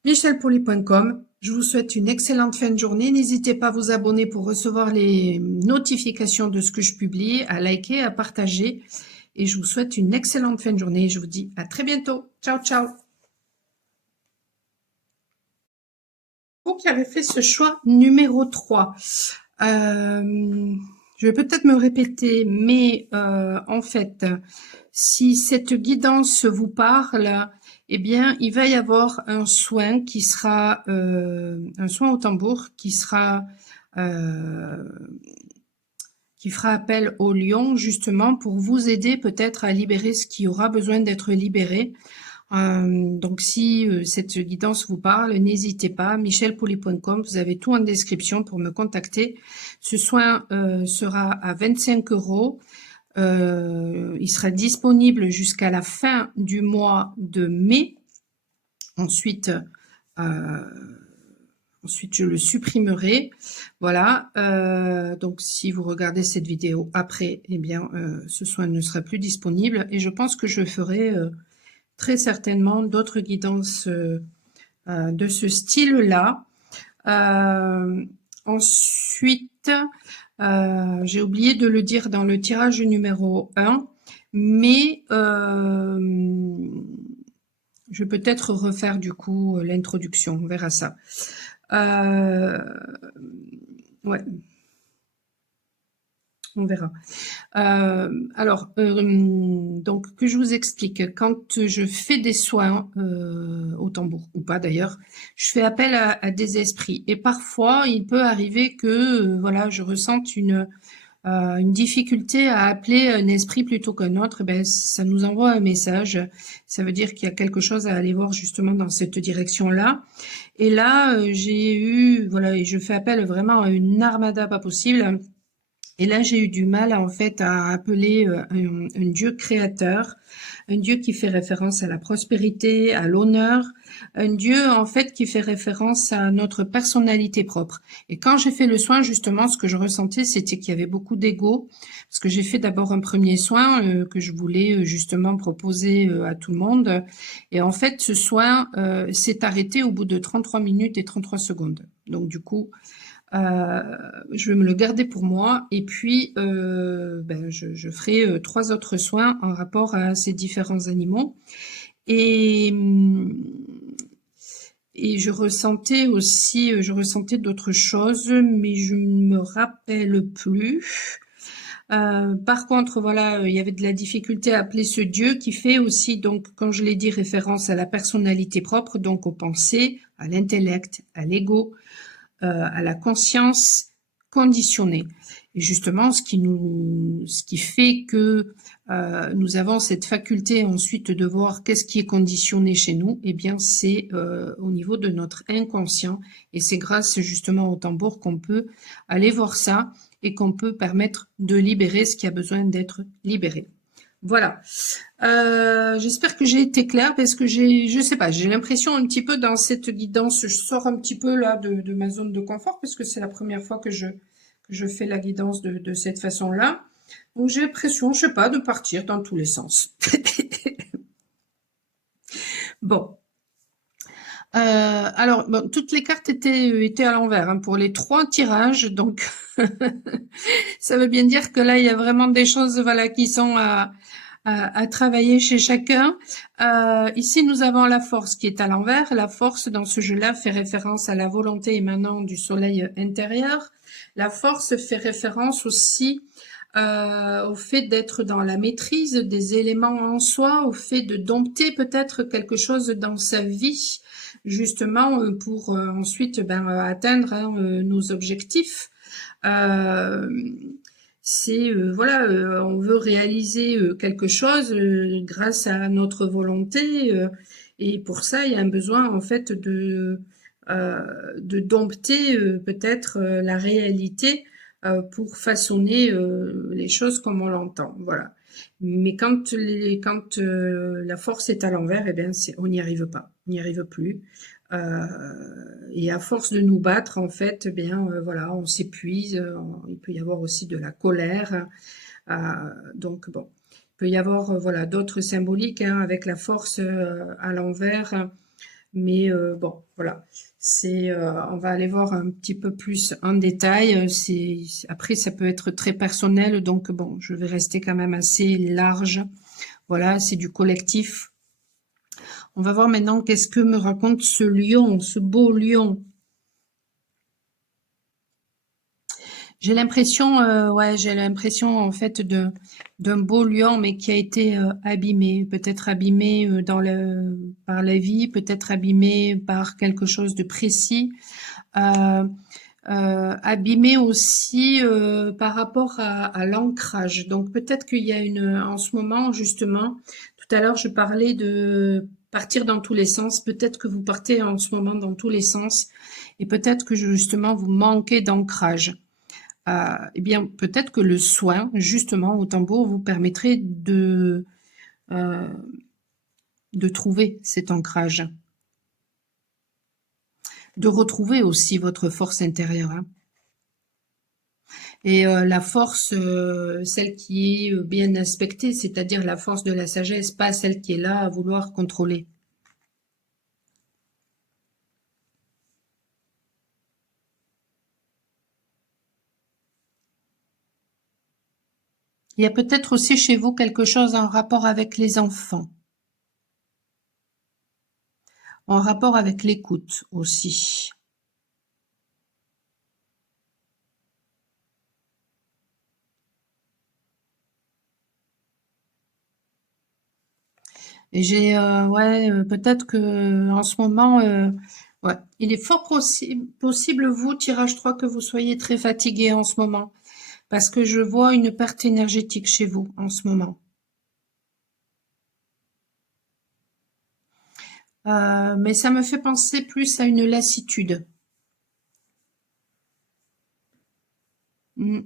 michelpourly.com. Je vous souhaite une excellente fin de journée. N'hésitez pas à vous abonner pour recevoir les notifications de ce que je publie, à liker, à partager. Et je vous souhaite une excellente fin de journée. Je vous dis à très bientôt. Ciao, ciao. Vous qui avez fait ce choix numéro 3. Je vais peut-être me répéter, mais en fait, si cette guidance vous parle, eh bien, il va y avoir un soin qui sera, un soin au tambour qui sera, qui fera appel au lion justement pour vous aider peut-être à libérer ce qui aura besoin d'être libéré. Donc si cette guidance vous parle, n'hésitez pas, michelpourly.com, vous avez tout en description pour me contacter. Ce soin sera à 25 €. Il sera disponible jusqu'à la fin du mois de mai. Ensuite, je le supprimerai. Voilà. Donc, si vous regardez cette vidéo après, eh bien, ce soin ne sera plus disponible. Et je pense que je ferai très certainement d'autres guidances de ce style-là. Ensuite, j'ai oublié de le dire dans le tirage numéro 1, mais je vais peut-être refaire du coup l'introduction, on verra ça. Ouais. On verra. Donc, que je vous explique. Quand je fais des soins au tambour, ou pas d'ailleurs, je fais appel à des esprits. Et parfois, il peut arriver que voilà, je ressente une difficulté à appeler un esprit plutôt qu'un autre. Ben, ça nous envoie un message. Ça veut dire qu'il y a quelque chose à aller voir justement dans cette direction-là. Et là, j'ai eu, voilà, et je fais appel vraiment à une armada pas possible. Et là, j'ai eu du mal en fait à appeler un Dieu créateur, un Dieu qui fait référence à la prospérité, à l'honneur, un Dieu en fait qui fait référence à notre personnalité propre. Et quand j'ai fait le soin, justement, ce que je ressentais, c'était qu'il y avait beaucoup d'ego, parce que j'ai fait d'abord un premier soin que je voulais justement proposer à tout le monde. Et en fait, ce soin s'est arrêté au bout de 33 minutes et 33 secondes. Donc du coup, je vais me le garder pour moi et puis je ferai 3 autres soins en rapport à ces différents animaux et je ressentais aussi, d'autres choses, mais je ne me rappelle plus. Par contre, voilà, il y avait de la difficulté à appeler ce Dieu qui fait aussi, donc, comme je l'ai dit, référence à la personnalité propre, donc aux pensées, à l'intellect, à l'ego, à la conscience conditionnée. Et justement, ce qui fait que nous avons cette faculté ensuite de voir qu'est-ce qui est conditionné chez nous, eh bien c'est au niveau de notre inconscient, et c'est grâce justement au tambour qu'on peut aller voir ça et qu'on peut permettre de libérer ce qui a besoin d'être libéré. Voilà. J'espère que j'ai été claire parce que je sais pas, j'ai l'impression un petit peu dans cette guidance, je sors un petit peu là de ma zone de confort parce que c'est la première fois que je fais la guidance de cette façon-là. Donc j'ai l'impression, je sais pas, de partir dans tous les sens. Bon. Alors, bon, toutes les cartes étaient à l'envers hein, pour les 3 tirages, donc ça veut bien dire que là, il y a vraiment des choses voilà, qui sont à travailler chez chacun. Ici, nous avons la force qui est à l'envers. La force, dans ce jeu-là, fait référence à la volonté émanant du soleil intérieur. La force fait référence aussi au fait d'être dans la maîtrise des éléments en soi, au fait de dompter peut-être quelque chose dans sa vie, justement pour ensuite atteindre nos objectifs. C'est voilà, on veut réaliser quelque chose grâce à notre volonté et pour ça il y a un besoin en fait de dompter peut-être la réalité pour façonner les choses comme on l'entend. Voilà. Mais quand la force est à l'envers, eh bien on n'y arrive pas, on n'y arrive plus. Et à force de nous battre, en fait, eh bien voilà, on s'épuise. Il peut y avoir aussi de la colère. Euh, donc bon, il peut y avoir voilà d'autres symboliques hein, avec la force à l'envers. Mais bon, voilà. On va aller voir un petit peu plus en détail. Après, ça peut être très personnel, donc bon, je vais rester quand même assez large. Voilà, c'est du collectif. On va voir maintenant qu'est-ce que me raconte ce lion, ce beau lion. J'ai l'impression, j'ai l'impression en fait d'un beau lion, mais qui a été abîmé, peut-être abîmé par la vie, peut-être abîmé par quelque chose de précis, euh, abîmé aussi par rapport à l'ancrage. Donc peut-être qu'il y a en ce moment justement, tout à l'heure je parlais de partir dans tous les sens. Peut-être que vous partez en ce moment dans tous les sens, et peut-être que justement vous manquez d'ancrage. Eh bien, peut-être que le soin, justement, au tambour, vous permettrait euh, de trouver cet ancrage, de retrouver aussi votre force intérieure. Hein. Et la force, celle qui est bien aspectée, c'est-à-dire la force de la sagesse, pas celle qui est là à vouloir contrôler. Il y a peut-être aussi chez vous quelque chose en rapport avec les enfants, en rapport avec l'écoute aussi. Et peut-être que en ce moment, ouais, il est fort possible, vous, tirage 3, que vous soyez très fatigué en ce moment, parce que je vois une perte énergétique chez vous en ce moment. Mais ça me fait penser plus à une lassitude. Hmm.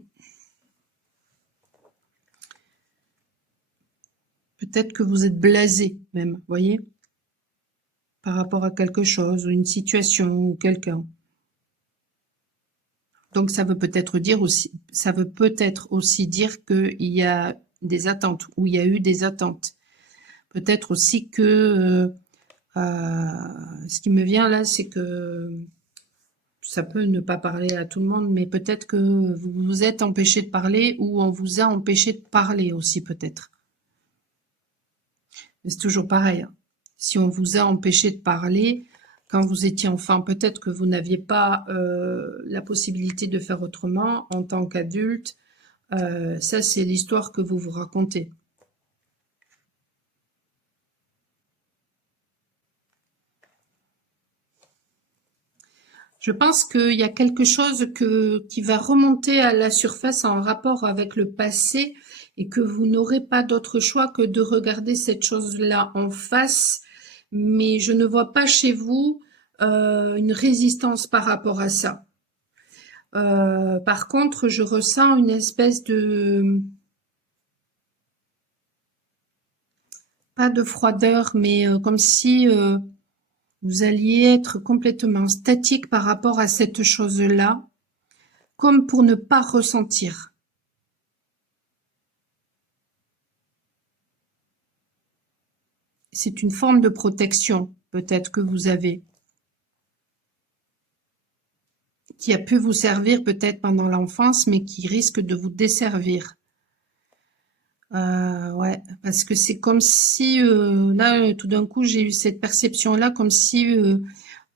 Peut-être que vous êtes blasé même, voyez, par rapport à quelque chose, ou une situation, ou quelqu'un. Donc ça veut peut-être aussi dire qu'il y a des attentes, ou il y a eu des attentes. Peut-être aussi que ce qui me vient là, c'est que ça peut ne pas parler à tout le monde, mais peut-être que vous vous êtes empêché de parler ou on vous a empêché de parler aussi peut-être. Mais c'est toujours pareil. Hein. Si on vous a empêché de parler quand vous étiez enfant, peut-être que vous n'aviez pas la possibilité de faire autrement en tant qu'adulte. Ça, c'est l'histoire que vous vous racontez. Je pense qu'il y a quelque chose qui va remonter à la surface en rapport avec le passé et que vous n'aurez pas d'autre choix que de regarder cette chose-là en face. Mais je ne vois pas chez vous une résistance par rapport à ça. Par contre, je ressens une espèce de... pas de froideur, mais comme si vous alliez être complètement statique par rapport à cette chose-là, comme pour ne pas ressentir. C'est une forme de protection, peut-être que vous avez, qui a pu vous servir peut-être pendant l'enfance, mais qui risque de vous desservir. Ouais, parce que c'est comme si, là, tout d'un coup, j'ai eu cette perception-là, comme si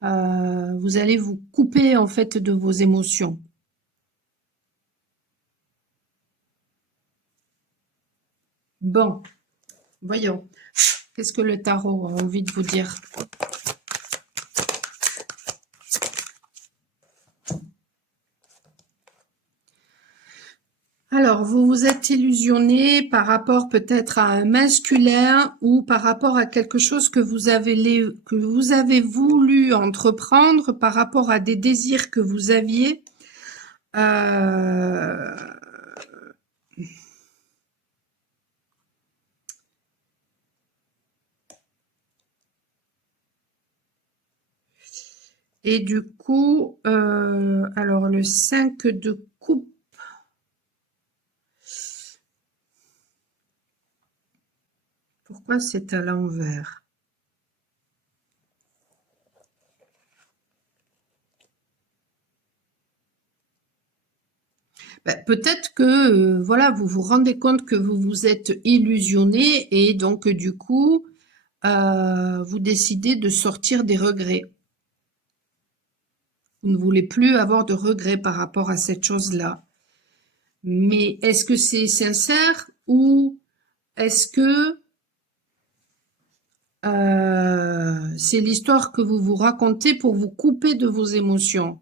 vous allez vous couper en fait de vos émotions. Bon, voyons. Qu'est-ce que le tarot a envie de vous dire? Alors, vous vous êtes illusionné par rapport peut-être à un masculin ou par rapport à quelque chose que vous avez voulu entreprendre, par rapport à des désirs que vous aviez. Et du coup, alors le 5 de coupe. Pourquoi c'est à l'envers? Ben, peut-être que voilà, vous vous rendez compte que vous vous êtes illusionné et donc du coup, vous décidez de sortir des regrets. Vous ne voulez plus avoir de regrets par rapport à cette chose-là. Mais est-ce que c'est sincère ou est-ce que c'est l'histoire que vous vous racontez pour vous couper de vos émotions?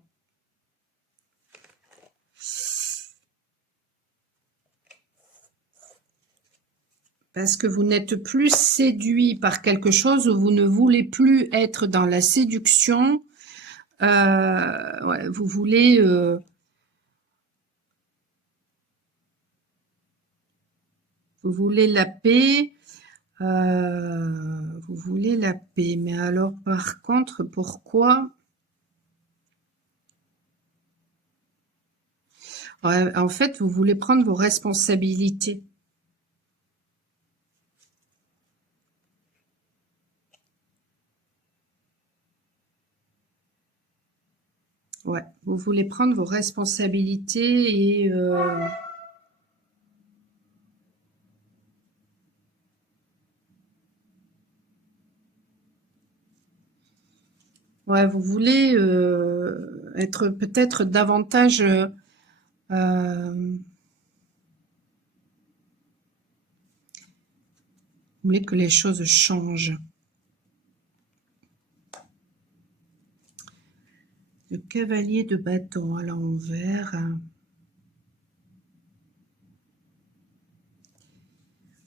Parce que vous n'êtes plus séduit par quelque chose ou vous ne voulez plus être dans la séduction. Ouais, vous voulez... vous voulez la paix. Vous voulez la paix. Mais alors, par contre, pourquoi... Ouais, en fait, vous voulez prendre vos responsabilités. Ouais, vous voulez prendre vos responsabilités et... ouais, vous voulez être peut-être davantage... vous voulez que les choses changent. Le cavalier de bâton à l'envers.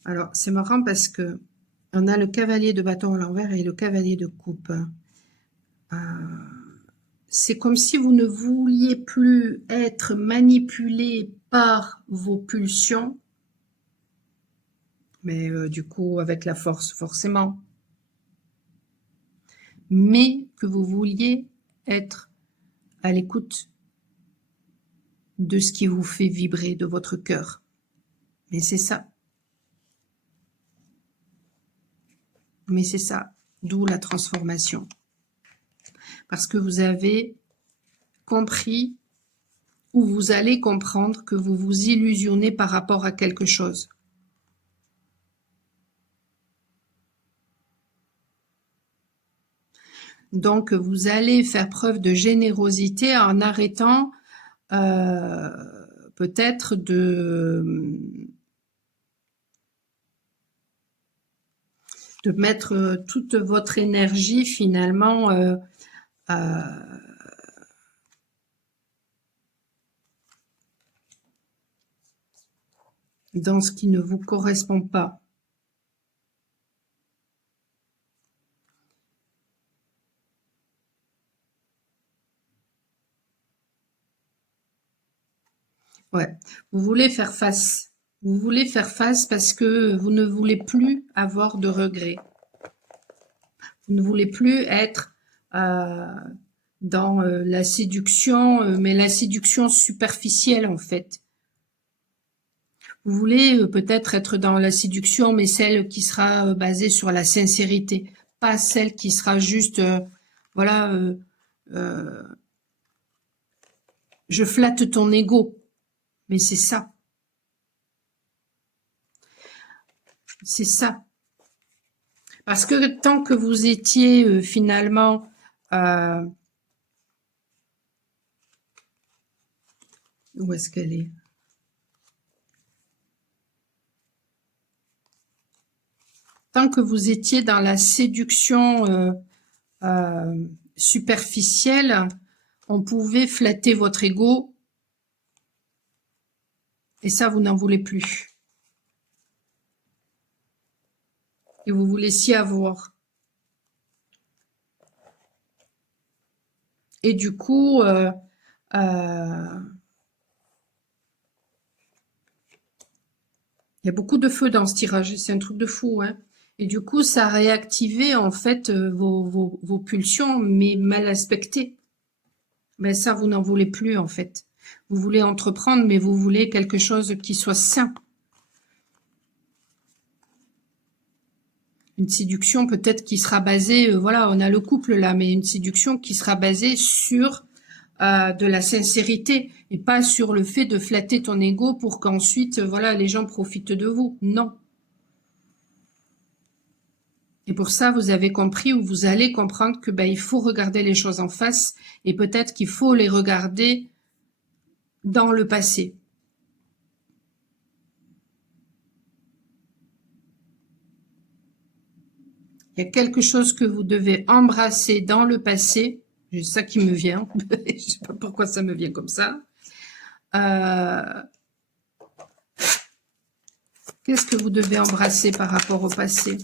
Alors, c'est marrant parce que on a le cavalier de bâton à l'envers et le cavalier de coupe. C'est comme si vous ne vouliez plus être manipulé par vos pulsions, mais du coup avec la force forcément, mais que vous vouliez être à l'écoute de ce qui vous fait vibrer, de votre cœur. Mais c'est ça. Mais c'est ça, d'où la transformation. Parce que vous avez compris, ou vous allez comprendre que vous vous illusionnez par rapport à quelque chose. Donc, vous allez faire preuve de générosité en arrêtant peut-être de mettre toute votre énergie finalement dans ce qui ne vous correspond pas. Ouais, vous voulez faire face. Vous voulez faire face parce que vous ne voulez plus avoir de regrets. Vous ne voulez plus être dans la séduction, mais la séduction superficielle en fait. Vous voulez peut-être être dans la séduction, mais celle qui sera basée sur la sincérité, pas celle qui sera juste, voilà, je flatte ton ego. Mais c'est ça. C'est ça. Parce que tant que vous étiez finalement où est-ce qu'elle est? Tant que vous étiez dans la séduction superficielle, on pouvait flatter votre ego et ça, vous n'en voulez plus. Et vous vous laissiez avoir. Et du coup, il y a beaucoup de feu dans ce tirage, c'est un truc de fou, hein. Et du coup, ça a réactivé en fait vos pulsions, mais mal aspectées. Ben ça, vous n'en voulez plus en fait. Vous voulez entreprendre, mais vous voulez quelque chose qui soit sain. Une séduction peut-être qui sera basée, voilà, on a le couple là, mais une séduction qui sera basée sur de la sincérité et pas sur le fait de flatter ton ego pour qu'ensuite, voilà, les gens profitent de vous. Non. Et pour ça, vous avez compris ou vous allez comprendre que ben, il faut regarder les choses en face et peut-être qu'il faut les regarder dans le passé. Il y a quelque chose que vous devez embrasser dans le passé. C'est ça qui me vient. Je ne sais pas pourquoi ça me vient comme ça. Qu'est-ce que vous devez embrasser par rapport au passé?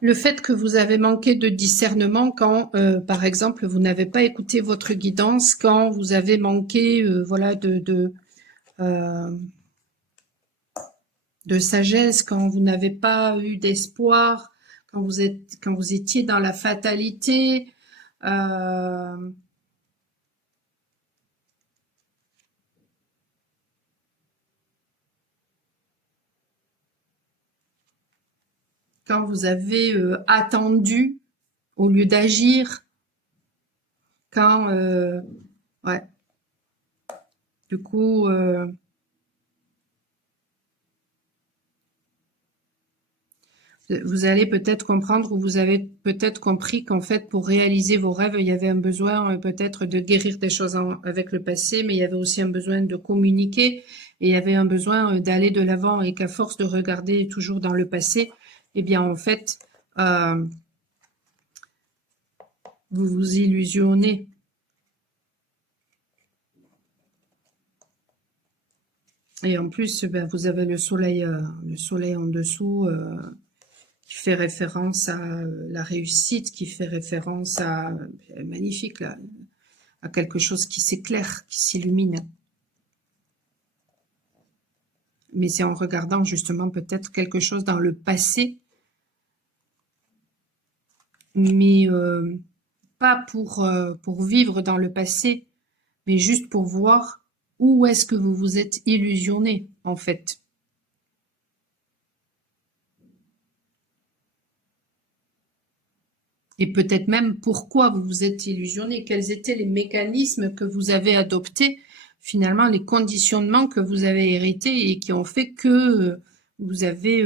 Le fait que vous avez manqué de discernement quand, par exemple, vous n'avez pas écouté votre guidance, quand vous avez manqué, voilà, de sagesse, quand vous n'avez pas eu d'espoir, quand vous étiez dans la fatalité, quand vous avez attendu au lieu d'agir, quand, ouais, du coup, vous allez peut-être comprendre ou vous avez peut-être compris qu'en fait, pour réaliser vos rêves, il y avait un besoin peut-être de guérir des choses avec le passé, mais il y avait aussi un besoin de communiquer et il y avait un besoin d'aller de l'avant et qu'à force de regarder toujours dans le passé, eh bien, en fait, vous vous illusionnez. Et en plus, ben, vous avez le soleil en dessous qui fait référence à la réussite, qui fait référence à magnifique là, à quelque chose qui s'éclaire, qui s'illumine. Mais c'est en regardant justement peut-être quelque chose dans le passé, mais pas pour vivre dans le passé, mais juste pour voir où est-ce que vous vous êtes illusionné en fait. Et peut-être même pourquoi vous vous êtes illusionné, quels étaient les mécanismes que vous avez adoptés, finalement les conditionnements que vous avez hérités et qui ont fait que vous avez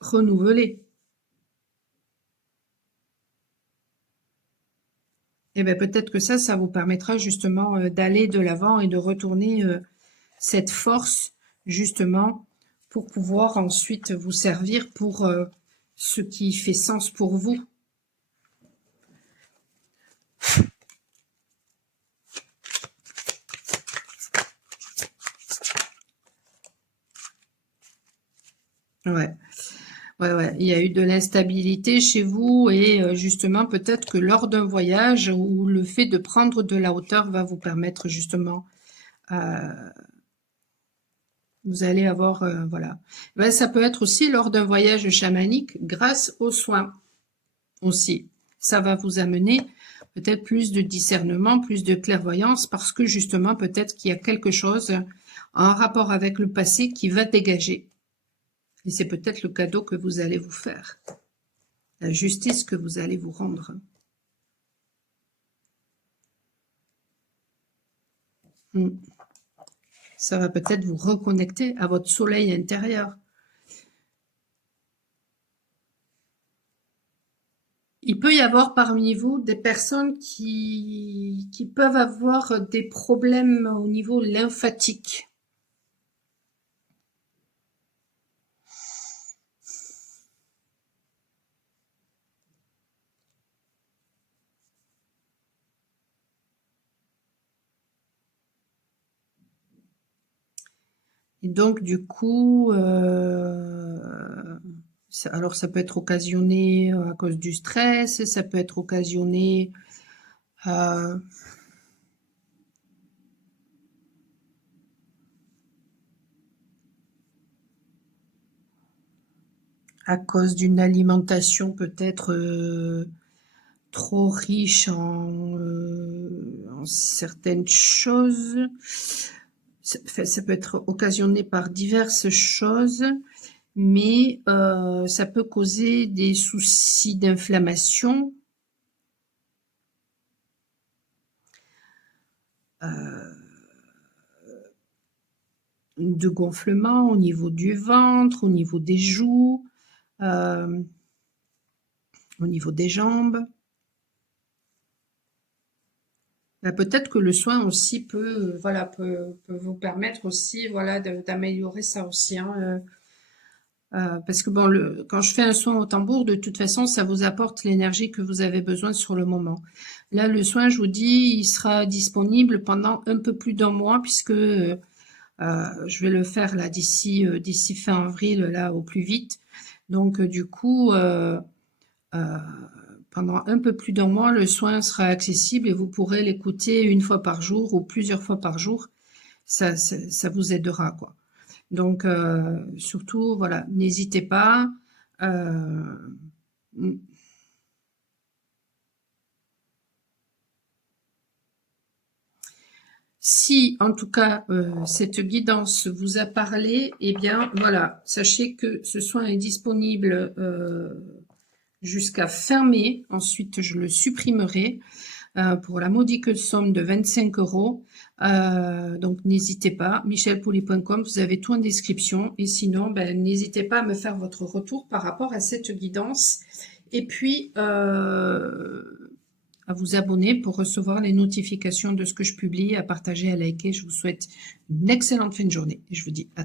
renouvelé. Et bien peut-être que ça vous permettra justement d'aller de l'avant et de retourner cette force justement pour pouvoir ensuite vous servir pour ce qui fait sens pour vous. Ouais. Ouais, il y a eu de l'instabilité chez vous et justement peut-être que lors d'un voyage ou le fait de prendre de la hauteur va vous permettre justement, vous allez avoir, voilà. Ben, ça peut être aussi lors d'un voyage chamanique grâce aux soins aussi. Ça va vous amener peut-être plus de discernement, plus de clairvoyance parce que justement peut-être qu'il y a quelque chose en rapport avec le passé qui va dégager. Et c'est peut-être le cadeau que vous allez vous faire. La justice que vous allez vous rendre. Ça va peut-être vous reconnecter à votre soleil intérieur. Il peut y avoir parmi vous des personnes qui peuvent avoir des problèmes au niveau lymphatique. Et donc, du coup, alors ça peut être occasionné à cause du stress, ça peut être occasionné à cause d'une alimentation peut-être trop riche en certaines choses. Ça peut être occasionné par diverses choses, mais ça peut causer des soucis d'inflammation, de gonflement au niveau du ventre, au niveau des joues, au niveau des jambes. Peut-être que le soin aussi peut, voilà, peut vous permettre aussi, voilà, d'améliorer ça aussi, hein, parce que bon, quand je fais un soin au tambour, de toute façon, ça vous apporte l'énergie que vous avez besoin sur le moment. Là, le soin, je vous dis, il sera disponible pendant un peu plus d'1 mois, puisque je vais le faire là d'ici fin avril, là, au plus vite. Donc, du coup, pendant un peu plus d'1 mois, le soin sera accessible et vous pourrez l'écouter 1 fois par jour ou plusieurs fois par jour. Ça vous aidera, quoi. Donc, surtout, voilà, n'hésitez pas. Si, en tout cas, cette guidance vous a parlé, eh bien, voilà, sachez que ce soin est disponible jusqu'à fin mai. Ensuite, je le supprimerai pour la modique somme de 25 €. Donc, n'hésitez pas. michelpouli.com, vous avez tout en description. Et sinon, ben, n'hésitez pas à me faire votre retour par rapport à cette guidance. Et puis, à vous abonner pour recevoir les notifications de ce que je publie, à partager, à liker. Je vous souhaite une excellente fin de journée. Et je vous dis à très bientôt.